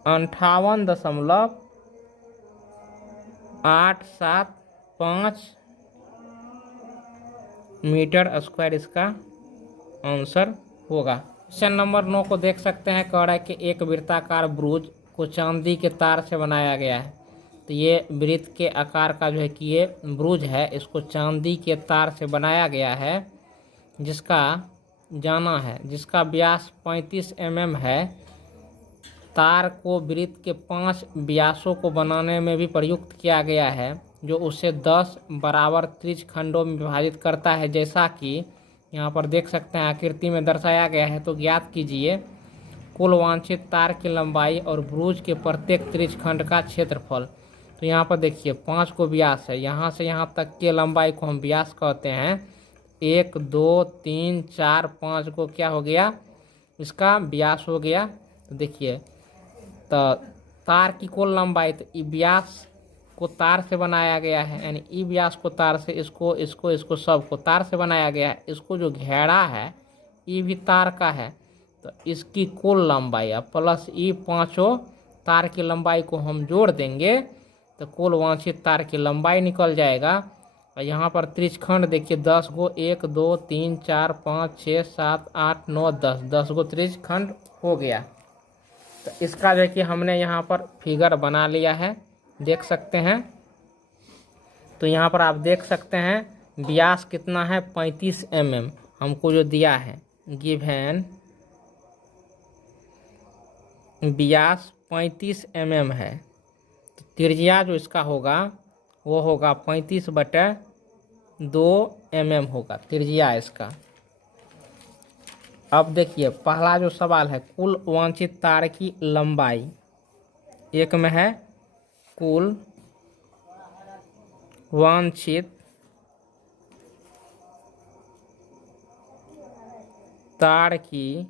58.875 मीटर स्क्वायर इसका आंसर होगा। क्वेश्चन नंबर 9 को देख सकते हैं। कह रहा है कि एक वृत्ताकार ब्रूज को चांदी के तार से बनाया गया है। तो ये वृत्त के आकार का जो है कि ये ब्रूज है, इसको चांदी के तार से बनाया गया है, जिसका जाना है, जिसका व्यास 35 mm है। तार को वृत्त के 5 व्यासों को बनाने में भी प्रयुक्त किया गया है, जो उसे 10 बराबर त्रिज्यखंडों में विभाजित करता है, जैसा कि यहाँ पर देख सकते हैं आकृति में दर्शाया गया है। तो ज्ञात कीजिए कुल वांछित तार की लंबाई और ब्रूज के प्रत्येक त्रिज्यखंड का क्षेत्रफल। तो यहाँ पर देखिए 5 को व्यास है, यहाँ से यहाँ तक के लंबाई को हम व्यास कहते हैं। 1 2 3 4 5 को क्या हो गया? इसका व्यास हो गया। तो देखिए, तो तार की कुल लंबाई, तो ई व्यास को तार से बनाया गया है, यानी ई व्यास को तार से, इसको सब को तार से बनाया गया है। इसको जो घेरा है ई भी तार का है, तो इसकी कुल लंबाई अब प्लस ई 5 तार की लंबाई को हम जोड़ देंगे तो कुल वांछित तार की लंबाई निकल जाएगा। और यहाँ पर त्रिज्यखंड देखिए 10 गो, 1 2 3 4 5 6 7 8 9 10, 10 गो त्रिज्यखंड हो गया। तो इसका देखिए हमने यहाँ पर फिगर बना लिया है, देख सकते हैं। तो यहाँ पर आप देख सकते हैं व्यास कितना है 35 mm हमको जो दिया है, गिवन व्यास 35 mm है। तो त्रिज्या जो इसका होगा वो होगा 35/2 mm होगा त्रिज्या इसका। अब देखिए पहला जो सवाल है, कुल वांछित तार की लंबाई, एक में है कुल वांछित तार की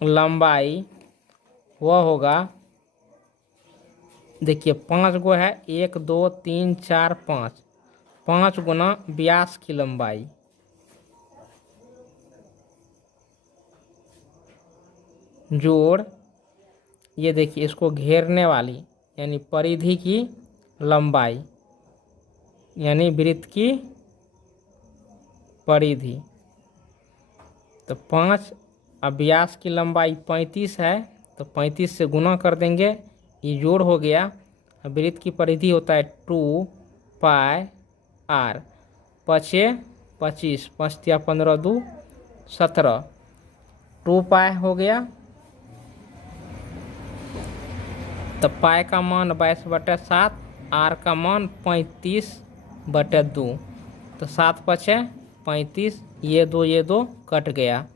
लंबाई, वह होगा देखिए 5 गो है, 1 2 3 4 5, 5 गुना व्यास की लंबाई, जोड़ ये देखिए इसको घेरने वाली यानी परिधि की लंबाई यानी वृत्त की परिधि। तो 5, अब व्यास की लंबाई 35 है तो 35 से गुना कर देंगे, ये जोड़ हो गया। वृत्त की परिधि होता है 2πr, 5 25, 5 या 15 2 17, 2π हो गया। तो पाई का मान 22/7, आर का मान 35/2, तो 7 5 35, ये दो कट गया।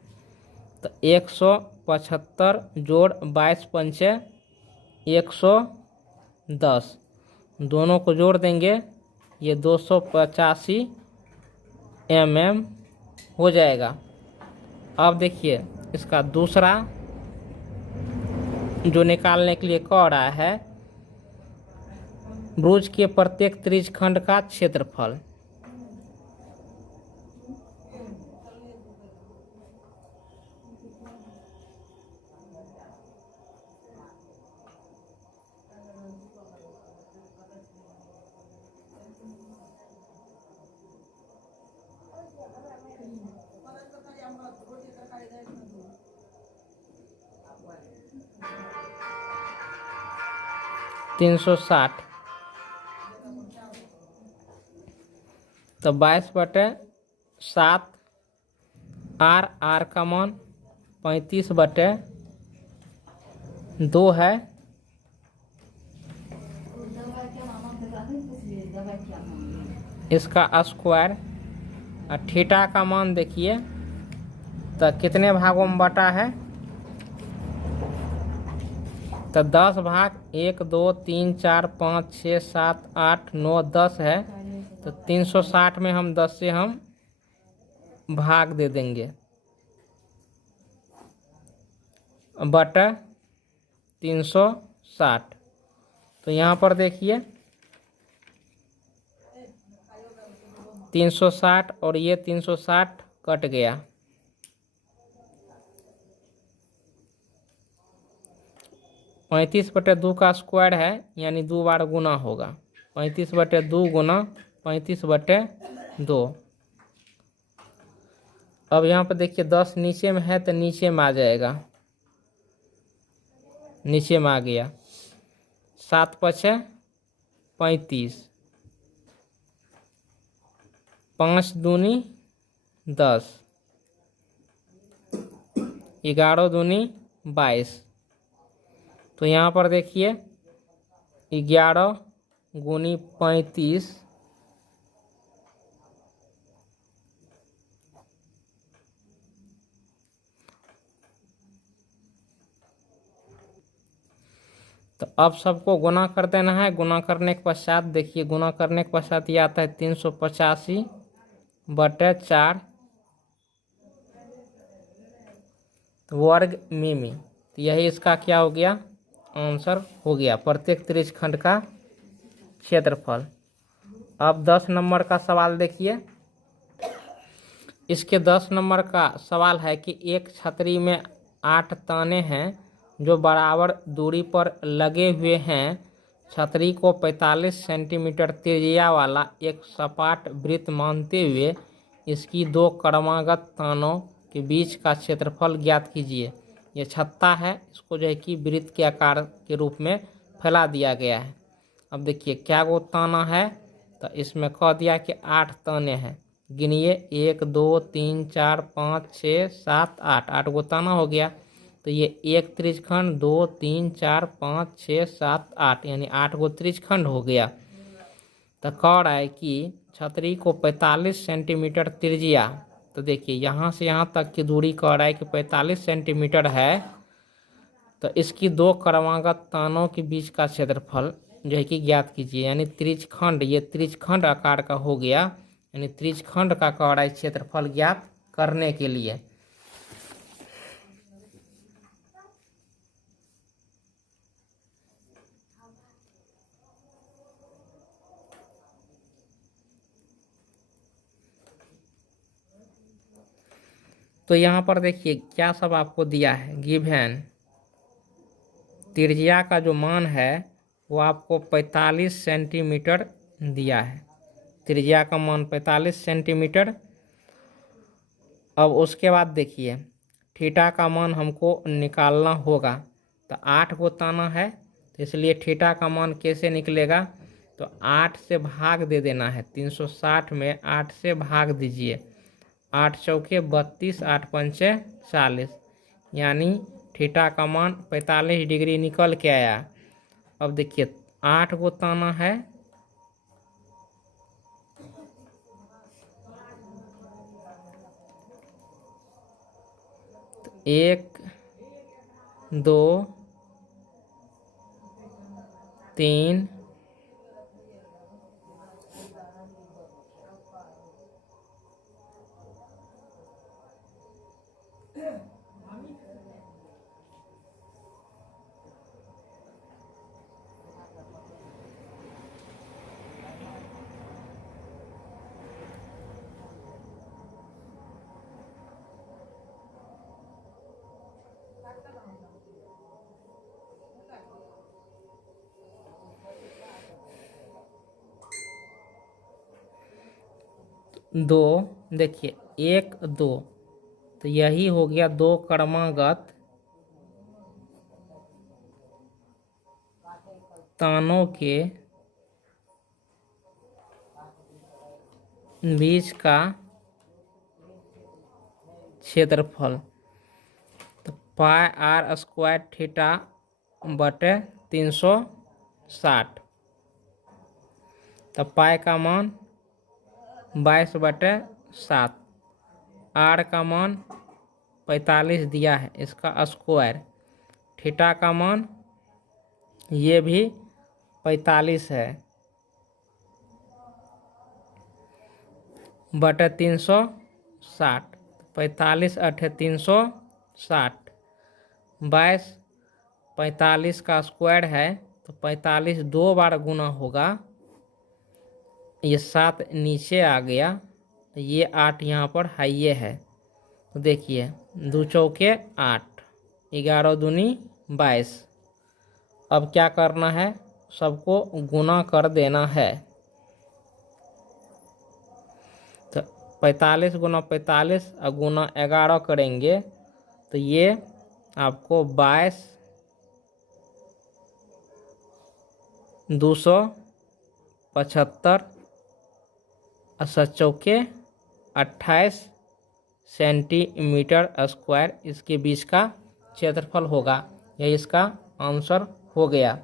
तो 175 जोड़ 22 पंचे 110, दोनों को जोड़ देंगे, ये 285 mm हो जाएगा। अब देखिए इसका दूसरा जो निकालने के लिए कह रहा है, भुज के प्रत्येक त्रिज्यखंड का क्षेत्रफल। तीन 360, तो 22/7, आर का मान 35/2 है। इसका स्क्वायर, और थीटा का मान देखिए तो कितने भागों में बटा है, तो 10 भाग, 1 2 3 4 5 6 7 8 9 10 है। तो 360 में हम 10 से हम भाग दे देंगे, बटा 360। तो यहाँ पर देखिए 360 और ये 360 कट गया। 35/2 का स्क्वायर है यानी 2 बार गुना होगा, 35/2 गुना 35/2। अब यहाँ पर देखिए 10 नीचे में है तो नीचे में आ जाएगा, नीचे में आ गया। 7 5 35, 5 दूनी 10, 11 दूनी 22। तो यहाँ पर देखिए 11 गुनी 35, तो अब सबको गुना कर देना है। गुना करने के पश्चात देखिए, गुना करने के पश्चात ये आता है 385/4 वर्ग मिमी। तो यही इसका क्या हो गया, आंसर हो गया, प्रत्येक त्रिज्यखंड का क्षेत्रफल। अब 10 नंबर का सवाल देखिए। इसके 10 नंबर का सवाल है कि एक छतरी में 8 ताने हैं जो बराबर दूरी पर लगे हुए हैं। छतरी को 45 सेंटीमीटर त्रिज्या वाला एक सपाट वृत्त मानते हुए इसकी दो क्रमागत तानों के बीच का क्षेत्रफल ज्ञात कीजिए। ये छत्ता है, इसको जो है कि वृत्त के आकार के रूप में फैला दिया गया है। अब देखिए क्या वो ताना है, तो इसमें कह दिया कि 8 ताने हैं। गिनिए 1 2 3 4 5 6 7 8, 8 गो ताना हो गया। तो ये एक त्रिज्यखंड 2 3 4 5 6 7 8 यानी 8 गो त्रिज्यखंड हो गया। तो कह रहा है कि छतरी को 45 सेंटीमीटर त्रिज्या, तो देखिए यहाँ से यहाँ तक की दूरी कह रहा है कि 45 सेंटीमीटर है। तो इसकी दो क्रमागत तानों के बीच का क्षेत्रफल जो है कि ज्ञात कीजिए। यानी त्रिज्यखंड, ये त्रिज्यखंड आकार का हो गया, यानी त्रिज्यखंड का कह रहा है क्षेत्रफल ज्ञात करने के लिए। तो यहाँ पर देखिए क्या सब आपको दिया है। गिवन त्रिज्या का जो मान है वो आपको 45 सेंटीमीटर दिया है। त्रिज्या का मान 45 सेंटीमीटर। अब उसके बाद देखिए थीटा का मान हमको निकालना होगा। तो 8 गो ताना है, तो इसलिए थीटा का मान कैसे निकलेगा, तो 8 से भाग दे देना है। 360 में 8 से भाग दीजिए। 8 चौके 32, 8 पंचे 40, यानी थीटा का मान 45 डिग्री निकल के आया। अब देखिए 8 गो ताना है, तो 1 2 3 2, देखिए 1 2, तो यही हो गया दो क्रमागत तानों के बीच का क्षेत्रफल। तो पाई आर स्क्वायर थीटा बटे 360। तो पाई का मान 22/7, आर का मान 45 दिया है, इसका स्क्वायर। थीटा का मान ये भी 45 है बटे 360। 45 अठे 360, 22 45 का स्क्वायर है, तो 45 दो बार गुना होगा। ये 7 नीचे आ गया, तो ये 8 यहाँ पर हाइये है। तो देखिए 2 चौके 8, 11 दूनी 22। अब क्या करना है, सबको गुना कर देना है। तो 45 गुना 45 और गुना 11 करेंगे, तो ये आपको 22 275 और 7 चौके 28 सेंटीमीटर स्क्वायर इसके बीच का क्षेत्रफल होगा। यह इसका आंसर हो गया।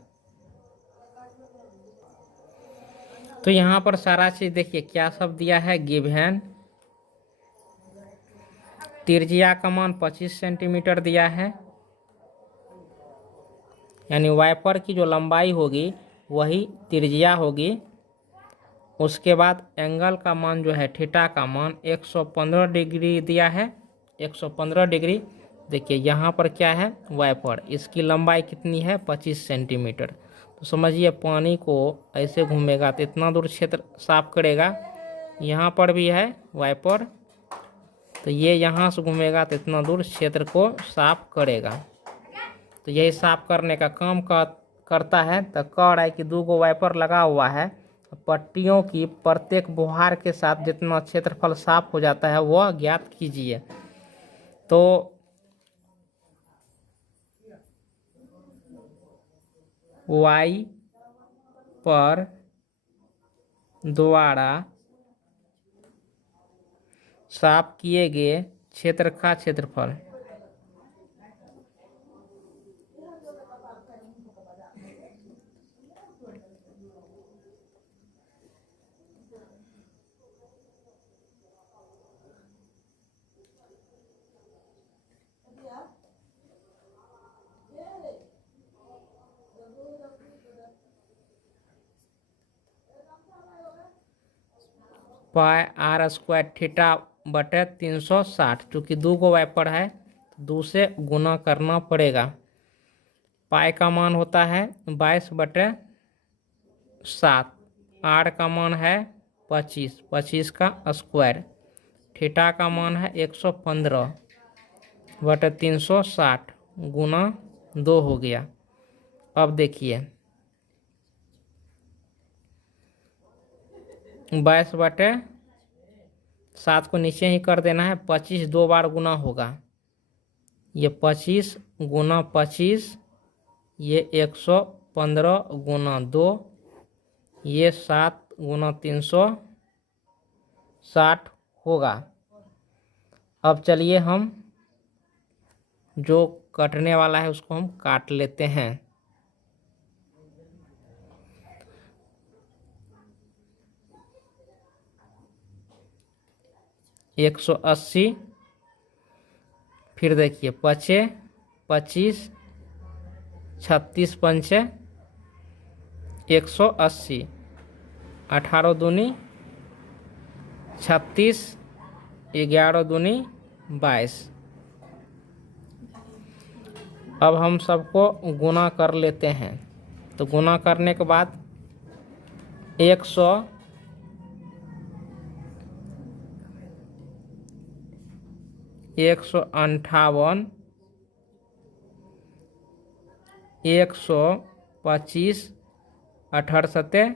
तो यहाँ पर सारा चीज देखिए क्या सब दिया है। गिवन त्रिज्या का मान 25 सेंटीमीटर दिया है, यानी वाइपर की जो लंबाई होगी वही त्रिज्या होगी। उसके बाद एंगल का मान जो है थीटा का मान 115 डिग्री दिया है, 115 डिग्री। देखिए यहाँ पर क्या है, वाइपर, इसकी लंबाई कितनी है 25 सेंटीमीटर। तो समझिए पानी को ऐसे घूमेगा तो इतना दूर क्षेत्र साफ करेगा। यहाँ पर भी है वाइपर, तो ये यहाँ से घूमेगा तो इतना दूर क्षेत्र को साफ करेगा। तो यही साफ करने का काम करता है। तो कह रहा है कि 2 वाइपर लगा हुआ है, पट्टियों की प्रत्येक बुहार के साथ जितना क्षेत्रफल साफ हो जाता है वह ज्ञात कीजिए। तो वाइपर द्वारा साफ किए गए क्षेत्र का क्षेत्रफल। पाई आर स्क्वायर थीटा बटे 360, चूँकि 2 वाइपर है तो 2 से गुना करना पड़ेगा। पाई का मान होता है 22/7, आर का मान है 25, 25 का स्क्वायर, थीटा का मान है 115/360 गुना 2 हो गया। अब देखिए 22/7 को नीचे ही कर देना है। 25 2 बार गुना होगा, ये 25 गुना 25, ये 115 गुना 2, ये 7 गुना 360 होगा। अब चलिए हम जो कटने वाला है उसको हम काट लेते हैं। 180, फिर देखिए 5 25, 36 पंचे 180, 18 दूनी 36, 11 दूनी 22। अब हम सबको गुना कर लेते हैं। तो गुना करने के बाद 158, 125, 18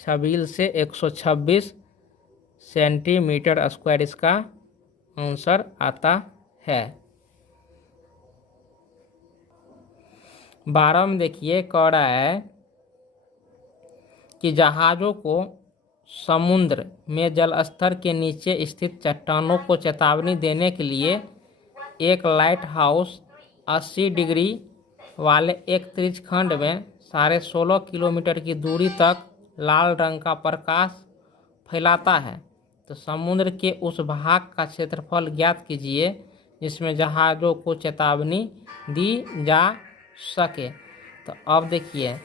26 से 126 सेंटीमीटर स्क्वायर इसका आंसर आता है। 12 में देखिए कह रहा है कि जहाज़ों को समुद्र में जल स्तर के नीचे स्थित चट्टानों को चेतावनी देने के लिए एक लाइट हाउस 80 डिग्री वाले एक त्रिज्यखंड में 16.5 किलोमीटर की दूरी तक लाल रंग का प्रकाश फैलाता है। तो समुद्र के उस भाग का क्षेत्रफल ज्ञात कीजिए जिसमें जहाज़ों को चेतावनी दी जा सके। तो अब देखिए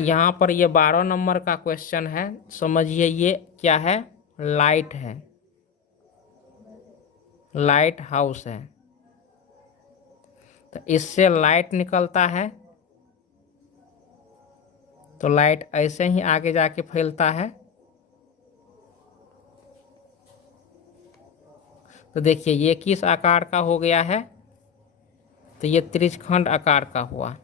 यहाँ पर ये 12 नंबर का क्वेश्चन है। समझिए ये क्या है, लाइट है, लाइट हाउस है। तो इससे लाइट निकलता है, तो लाइट ऐसे ही आगे जाके फैलता है। तो देखिए ये किस आकार का हो गया है, तो ये त्रिज्यखंड आकार का हुआ।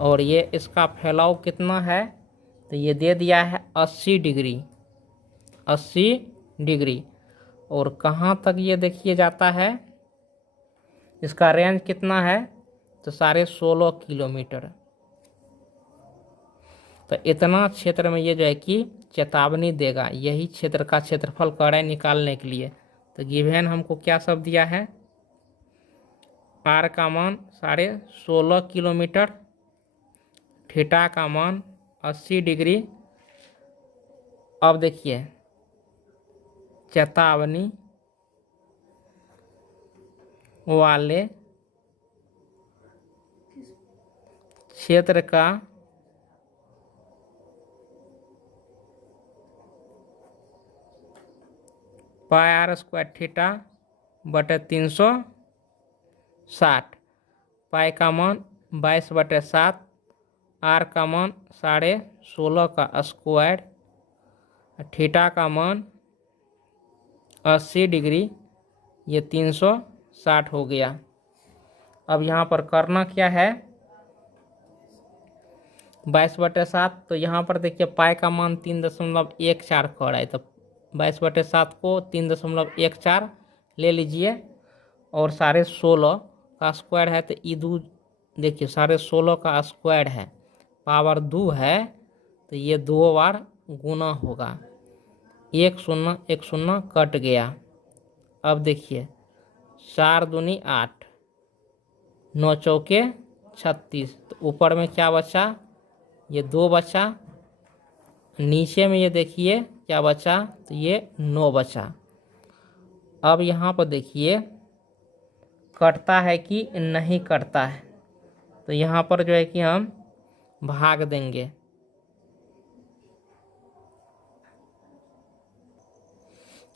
और ये इसका फैलाव कितना है, तो ये दे दिया है 80 डिग्री, 80 डिग्री। और कहाँ तक ये देखिए जाता है, इसका रेंज कितना है, तो 16.5 किलोमीटर। तो इतना क्षेत्र में ये जो है कि चेतावनी देगा, यही क्षेत्र का क्षेत्रफल कर है निकालने के लिए। तो गिवन हमको क्या सब दिया है, आर का मान 16.5 किलोमीटर, थीटा का मान 80 डिग्री। अब देखिए चेतावनी वाले क्षेत्र का पाई आर स्क्वायर थीटा बटे 360, पाई का मान 22/7, आर का मान 16.5 का स्क्वायर, थीटा का मान 80 डिग्री, ये 360 हो गया। अब यहाँ पर करना क्या है, 22/7। तो यहाँ पर देखिए पाई का मान 3.14 कर रहा है, तो 22/7 को 3.14 ले लीजिए, और 16.5 का स्क्वायर है, तो ई 2 देखिए 16.5 का स्क्वायर है, पावर 2 है, तो ये 2 बार गुना होगा। 1 0 1 0 कट गया। अब देखिए 4 दूनी 8, 9 चौके 36, तो ऊपर में क्या बचा, ये 2 बचा, नीचे में ये देखिए क्या बचा, तो ये 9 बचा। अब यहाँ पर देखिए कटता है कि नहीं कटता है, तो यहाँ पर जो है कि हम भाग देंगे।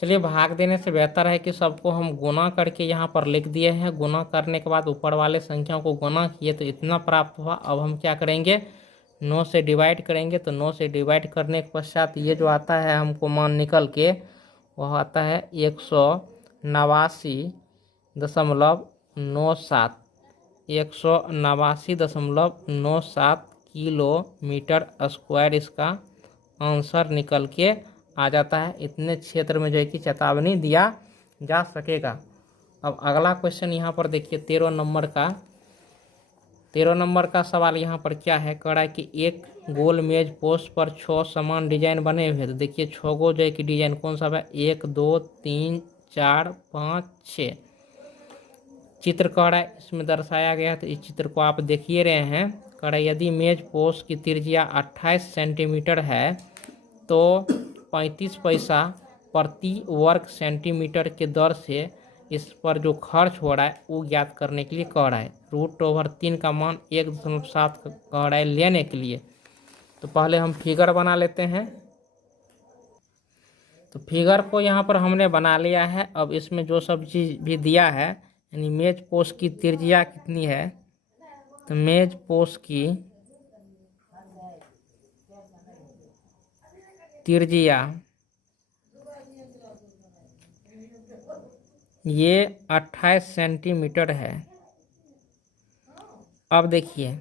चलिए भाग देने से बेहतर है कि सबको हम गुना करके यहाँ पर लिख दिए हैं। गुना करने के बाद ऊपर वाले संख्या को गुना किए तो इतना प्राप्त हुआ। अब हम क्या करेंगे, 9 से डिवाइड करेंगे। तो 9 से डिवाइड करने के पश्चात ये जो आता है हमको मान निकल के, वह आता है 189.97, 189.97 किलोमीटर स्क्वायर इसका आंसर निकल के आ जाता है। इतने क्षेत्र में जो है कि चेतावनी दिया जा सकेगा। अब अगला क्वेश्चन यहाँ पर देखिए 13 नंबर का सवाल यहाँ पर क्या है, कह रहा है कि एक गोल मेज पोस्ट पर 6 समान डिजाइन बने हुए। तो देखिए 6 गो जो है कि डिजाइन कौन सा है, 1 2 3 4 5 6 चित्र कह रहा है, इसमें दर्शाया गया है। तो इस चित्र को आप देखिए रहे हैं। कह रहा है यदि मेज पोस्ट की त्रिज्या 28 सेंटीमीटर है तो 35 पैसा प्रति वर्ग सेंटीमीटर के दर से इस पर जो खर्च हो रहा है वो ज्ञात करने के लिए कह रहा है। √3 का मान 1.7 कह रहा है लेने के लिए। तो पहले हम फिगर बना लेते हैं। तो फिगर को यहाँ पर हमने बना लिया है। अब इसमें जो सब चीज़ भी दिया है, यानी मेज पोस्ट की त्रिज्या कितनी है, तो मेज पोस्ट की त्रिज्या ये 28 सेंटीमीटर है। अब देखिए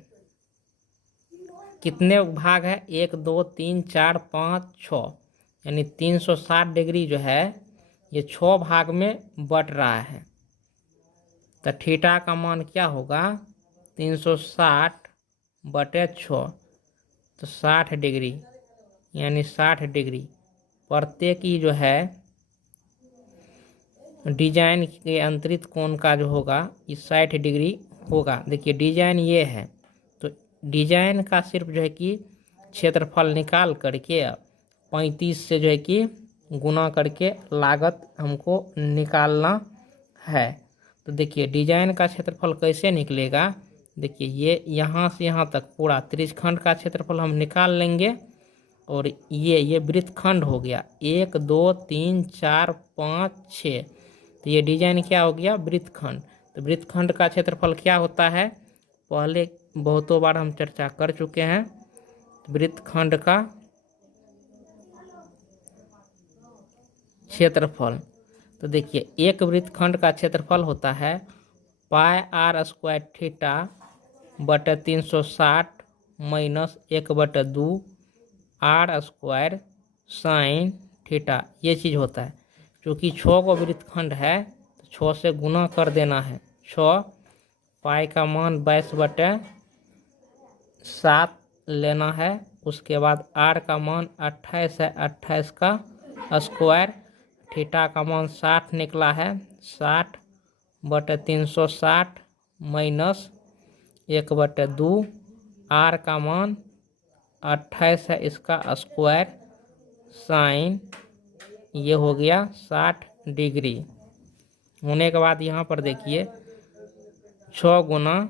कितने भाग है, 1 2 3 4 5 6, यानी 360 डिग्री जो है ये 6 भाग में बट रहा है। तो थीटा का मान क्या होगा, 360/6, तो 60 डिग्री, यानी 60 डिग्री प्रत्येक की जो है डिजाइन के अंतरित कोण का जो होगा इस 60 डिग्री होगा। देखिए डिजाइन ये है, तो डिजाइन का सिर्फ जो है कि क्षेत्रफल निकाल करके 35 से जो है कि गुना करके लागत हमको निकालना है। तो देखिए डिजाइन का क्षेत्रफल कैसे निकलेगा, देखिए ये यहाँ से यहाँ तक पूरा त्रिज्यखंड का क्षेत्रफल हम निकाल लेंगे, और ये वृत्तखंड हो गया 1 2 3 4 5 6, तो ये डिजाइन क्या हो गया, वृत्तखंड। तो वृत्तखंड का क्षेत्रफल क्या होता है, पहले बहुतों बार हम चर्चा कर चुके हैं। वृत्तखंड का क्षेत्रफल, तो देखिए एक वृत्तखंड का क्षेत्रफल होता है πr² θ/360 minus 1/2 r² sin theta, ये चीज़ होता है। क्योंकि 6 को वृत्तखंड है तो 6 से गुना कर देना है। 6 पाई का मान 22/7 लेना है। उसके बाद r का मान 28 है, 28 का स्क्वायर, थीटा का मान 60 निकला है, 60/360 माइनस 1/2, r का मान 28 है, इसका स्क्वायर, साइन ये हो गया 60 डिग्री। होने के बाद यहाँ पर देखिए 6 गुना,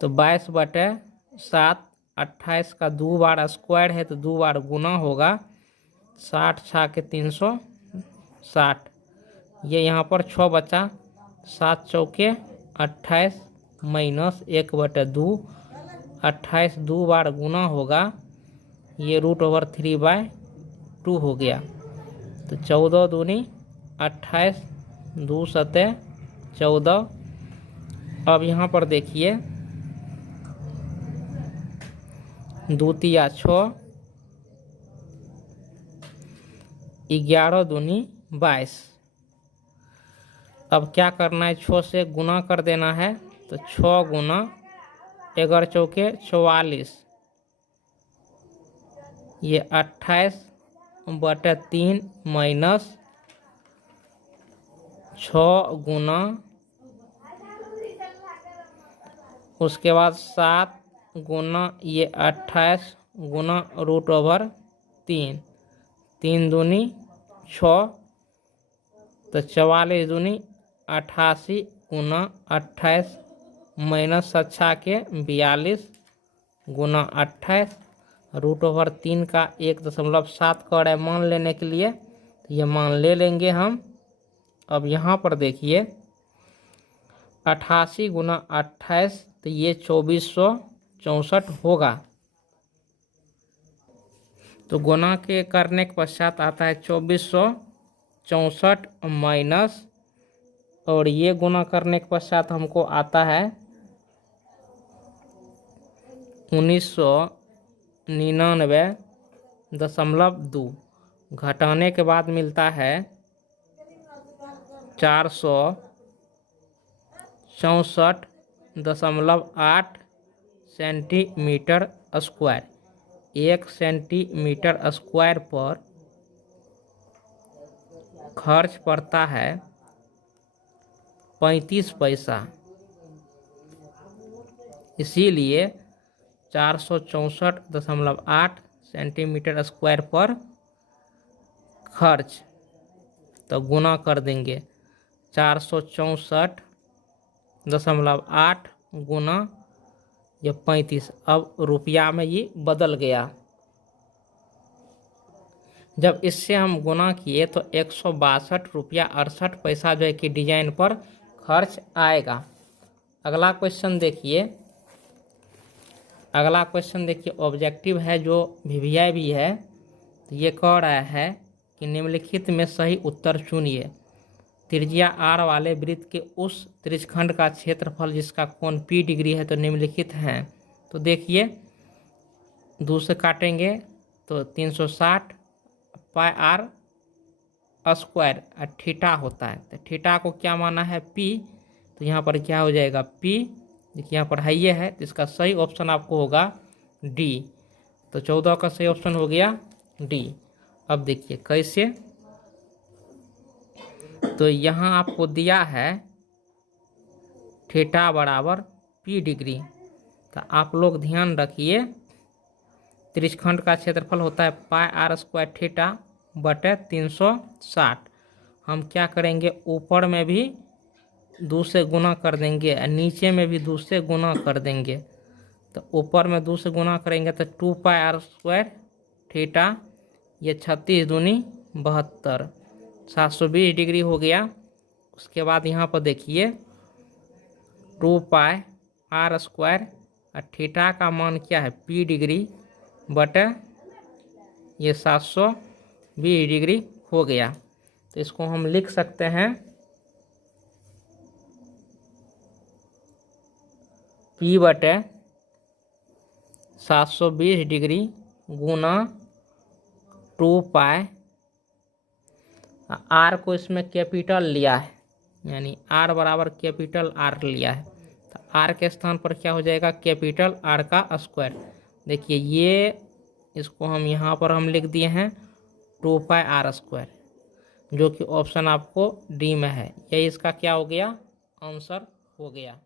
तो 22/7, 28 का 2 बार स्क्वायर है तो 2 बार गुना होगा, 60 6 के 360, ये यहाँ पर 6 बचा, 7 चौके 28 माइनस 1/2, 28 2 बार गुना होगा, ये √3/2 हो गया। तो 14 दूनी 28, 2 सते 14। अब यहाँ पर देखिए 2 तिया 6, 11 दूनी 22। अब क्या करना है, 6 से गुना कर देना है। तो 6 गुना 11 चौके 44, ये 28/3 माइनस 6 गुना, उसके बाद 7 गुना ये 28 गुना √3, 3 दूनी 6, तो 44 दूनी 88 गुना 28 माइनस 6 के 42 गुना 28 √3 का 1.7 कर है मान लेने के लिए, तो ये मान ले लेंगे हम। अब यहाँ पर देखिए 88 गुना 28, तो ये 2464 होगा। तो गुना के करने के पश्चात आता है 2464 माइनस, और ये गुना करने के पश्चात हमको आता है 1999.2, घटाने के बाद मिलता है 464.8 सेंटीमीटर स्क्वायर। 1 सेंटीमीटर स्क्वायर पर खर्च पड़ता है 35 पैसा, इसीलिए 464.8 सेंटीमीटर स्क्वायर पर खर्च। तो गुना कर देंगे 464.8 गुना ये 35। अब रुपया में ये बदल गया। जब इससे हम गुना किए तो 162 रुपया 68 पैसा जो है कि डिजाइन पर खर्च आएगा। अगला क्वेश्चन देखिए, अगला क्वेश्चन देखिए ऑब्जेक्टिव है जो VVI भी है। तो ये कह रहा है कि निम्नलिखित में सही उत्तर चुनिए। त्रिज्या R वाले वृत्त के उस त्रिज्यखंड का क्षेत्रफल जिसका कोण P डिग्री है तो निम्नलिखित हैं। तो देखिए 2 से काटेंगे तो 360 पाई R स्क्वायर थीटा होता है। तो थीटा को क्या माना है P, तो यहाँ पर क्या हो जाएगा P, देखिए यहाँ पर हाइये है, तो इसका सही ऑप्शन आपको होगा D। तो 14 का सही ऑप्शन हो गया D। अब देखिए कैसे, तो यहाँ आपको दिया है थीटा बराबर P डिग्री। तो आप लोग ध्यान रखिए त्रिज्यखंड का क्षेत्रफल होता है पाई R स्क्वायर थीटा बटे 360। हम क्या करेंगे, ऊपर में भी 2 से गुना कर देंगे और नीचे में भी 2 से गुना कर देंगे। तो ऊपर में 2 से गुना करेंगे तो 2 पाई R स्क्वायर थीटा, ये 36 दूनी 72, 720 डिग्री हो गया। उसके बाद यहाँ पर देखिए 2 पाई R स्क्वायर और थीटा का मान क्या है P डिग्री बटे ये 720 डिग्री हो गया। तो इसको हम लिख सकते हैं P बटे 720 डिग्री गुना 2 पाई, R को इसमें कैपिटल लिया है, यानी R बराबर कैपिटल R लिया है। तो R के स्थान पर क्या हो जाएगा, कैपिटल R का स्क्वायर। देखिए ये इसको हम यहाँ पर हम लिख दिए हैं 2 पाई R स्क्वायर, जो कि ऑप्शन आपको D में है। यही इसका क्या हो गया, आंसर हो गया।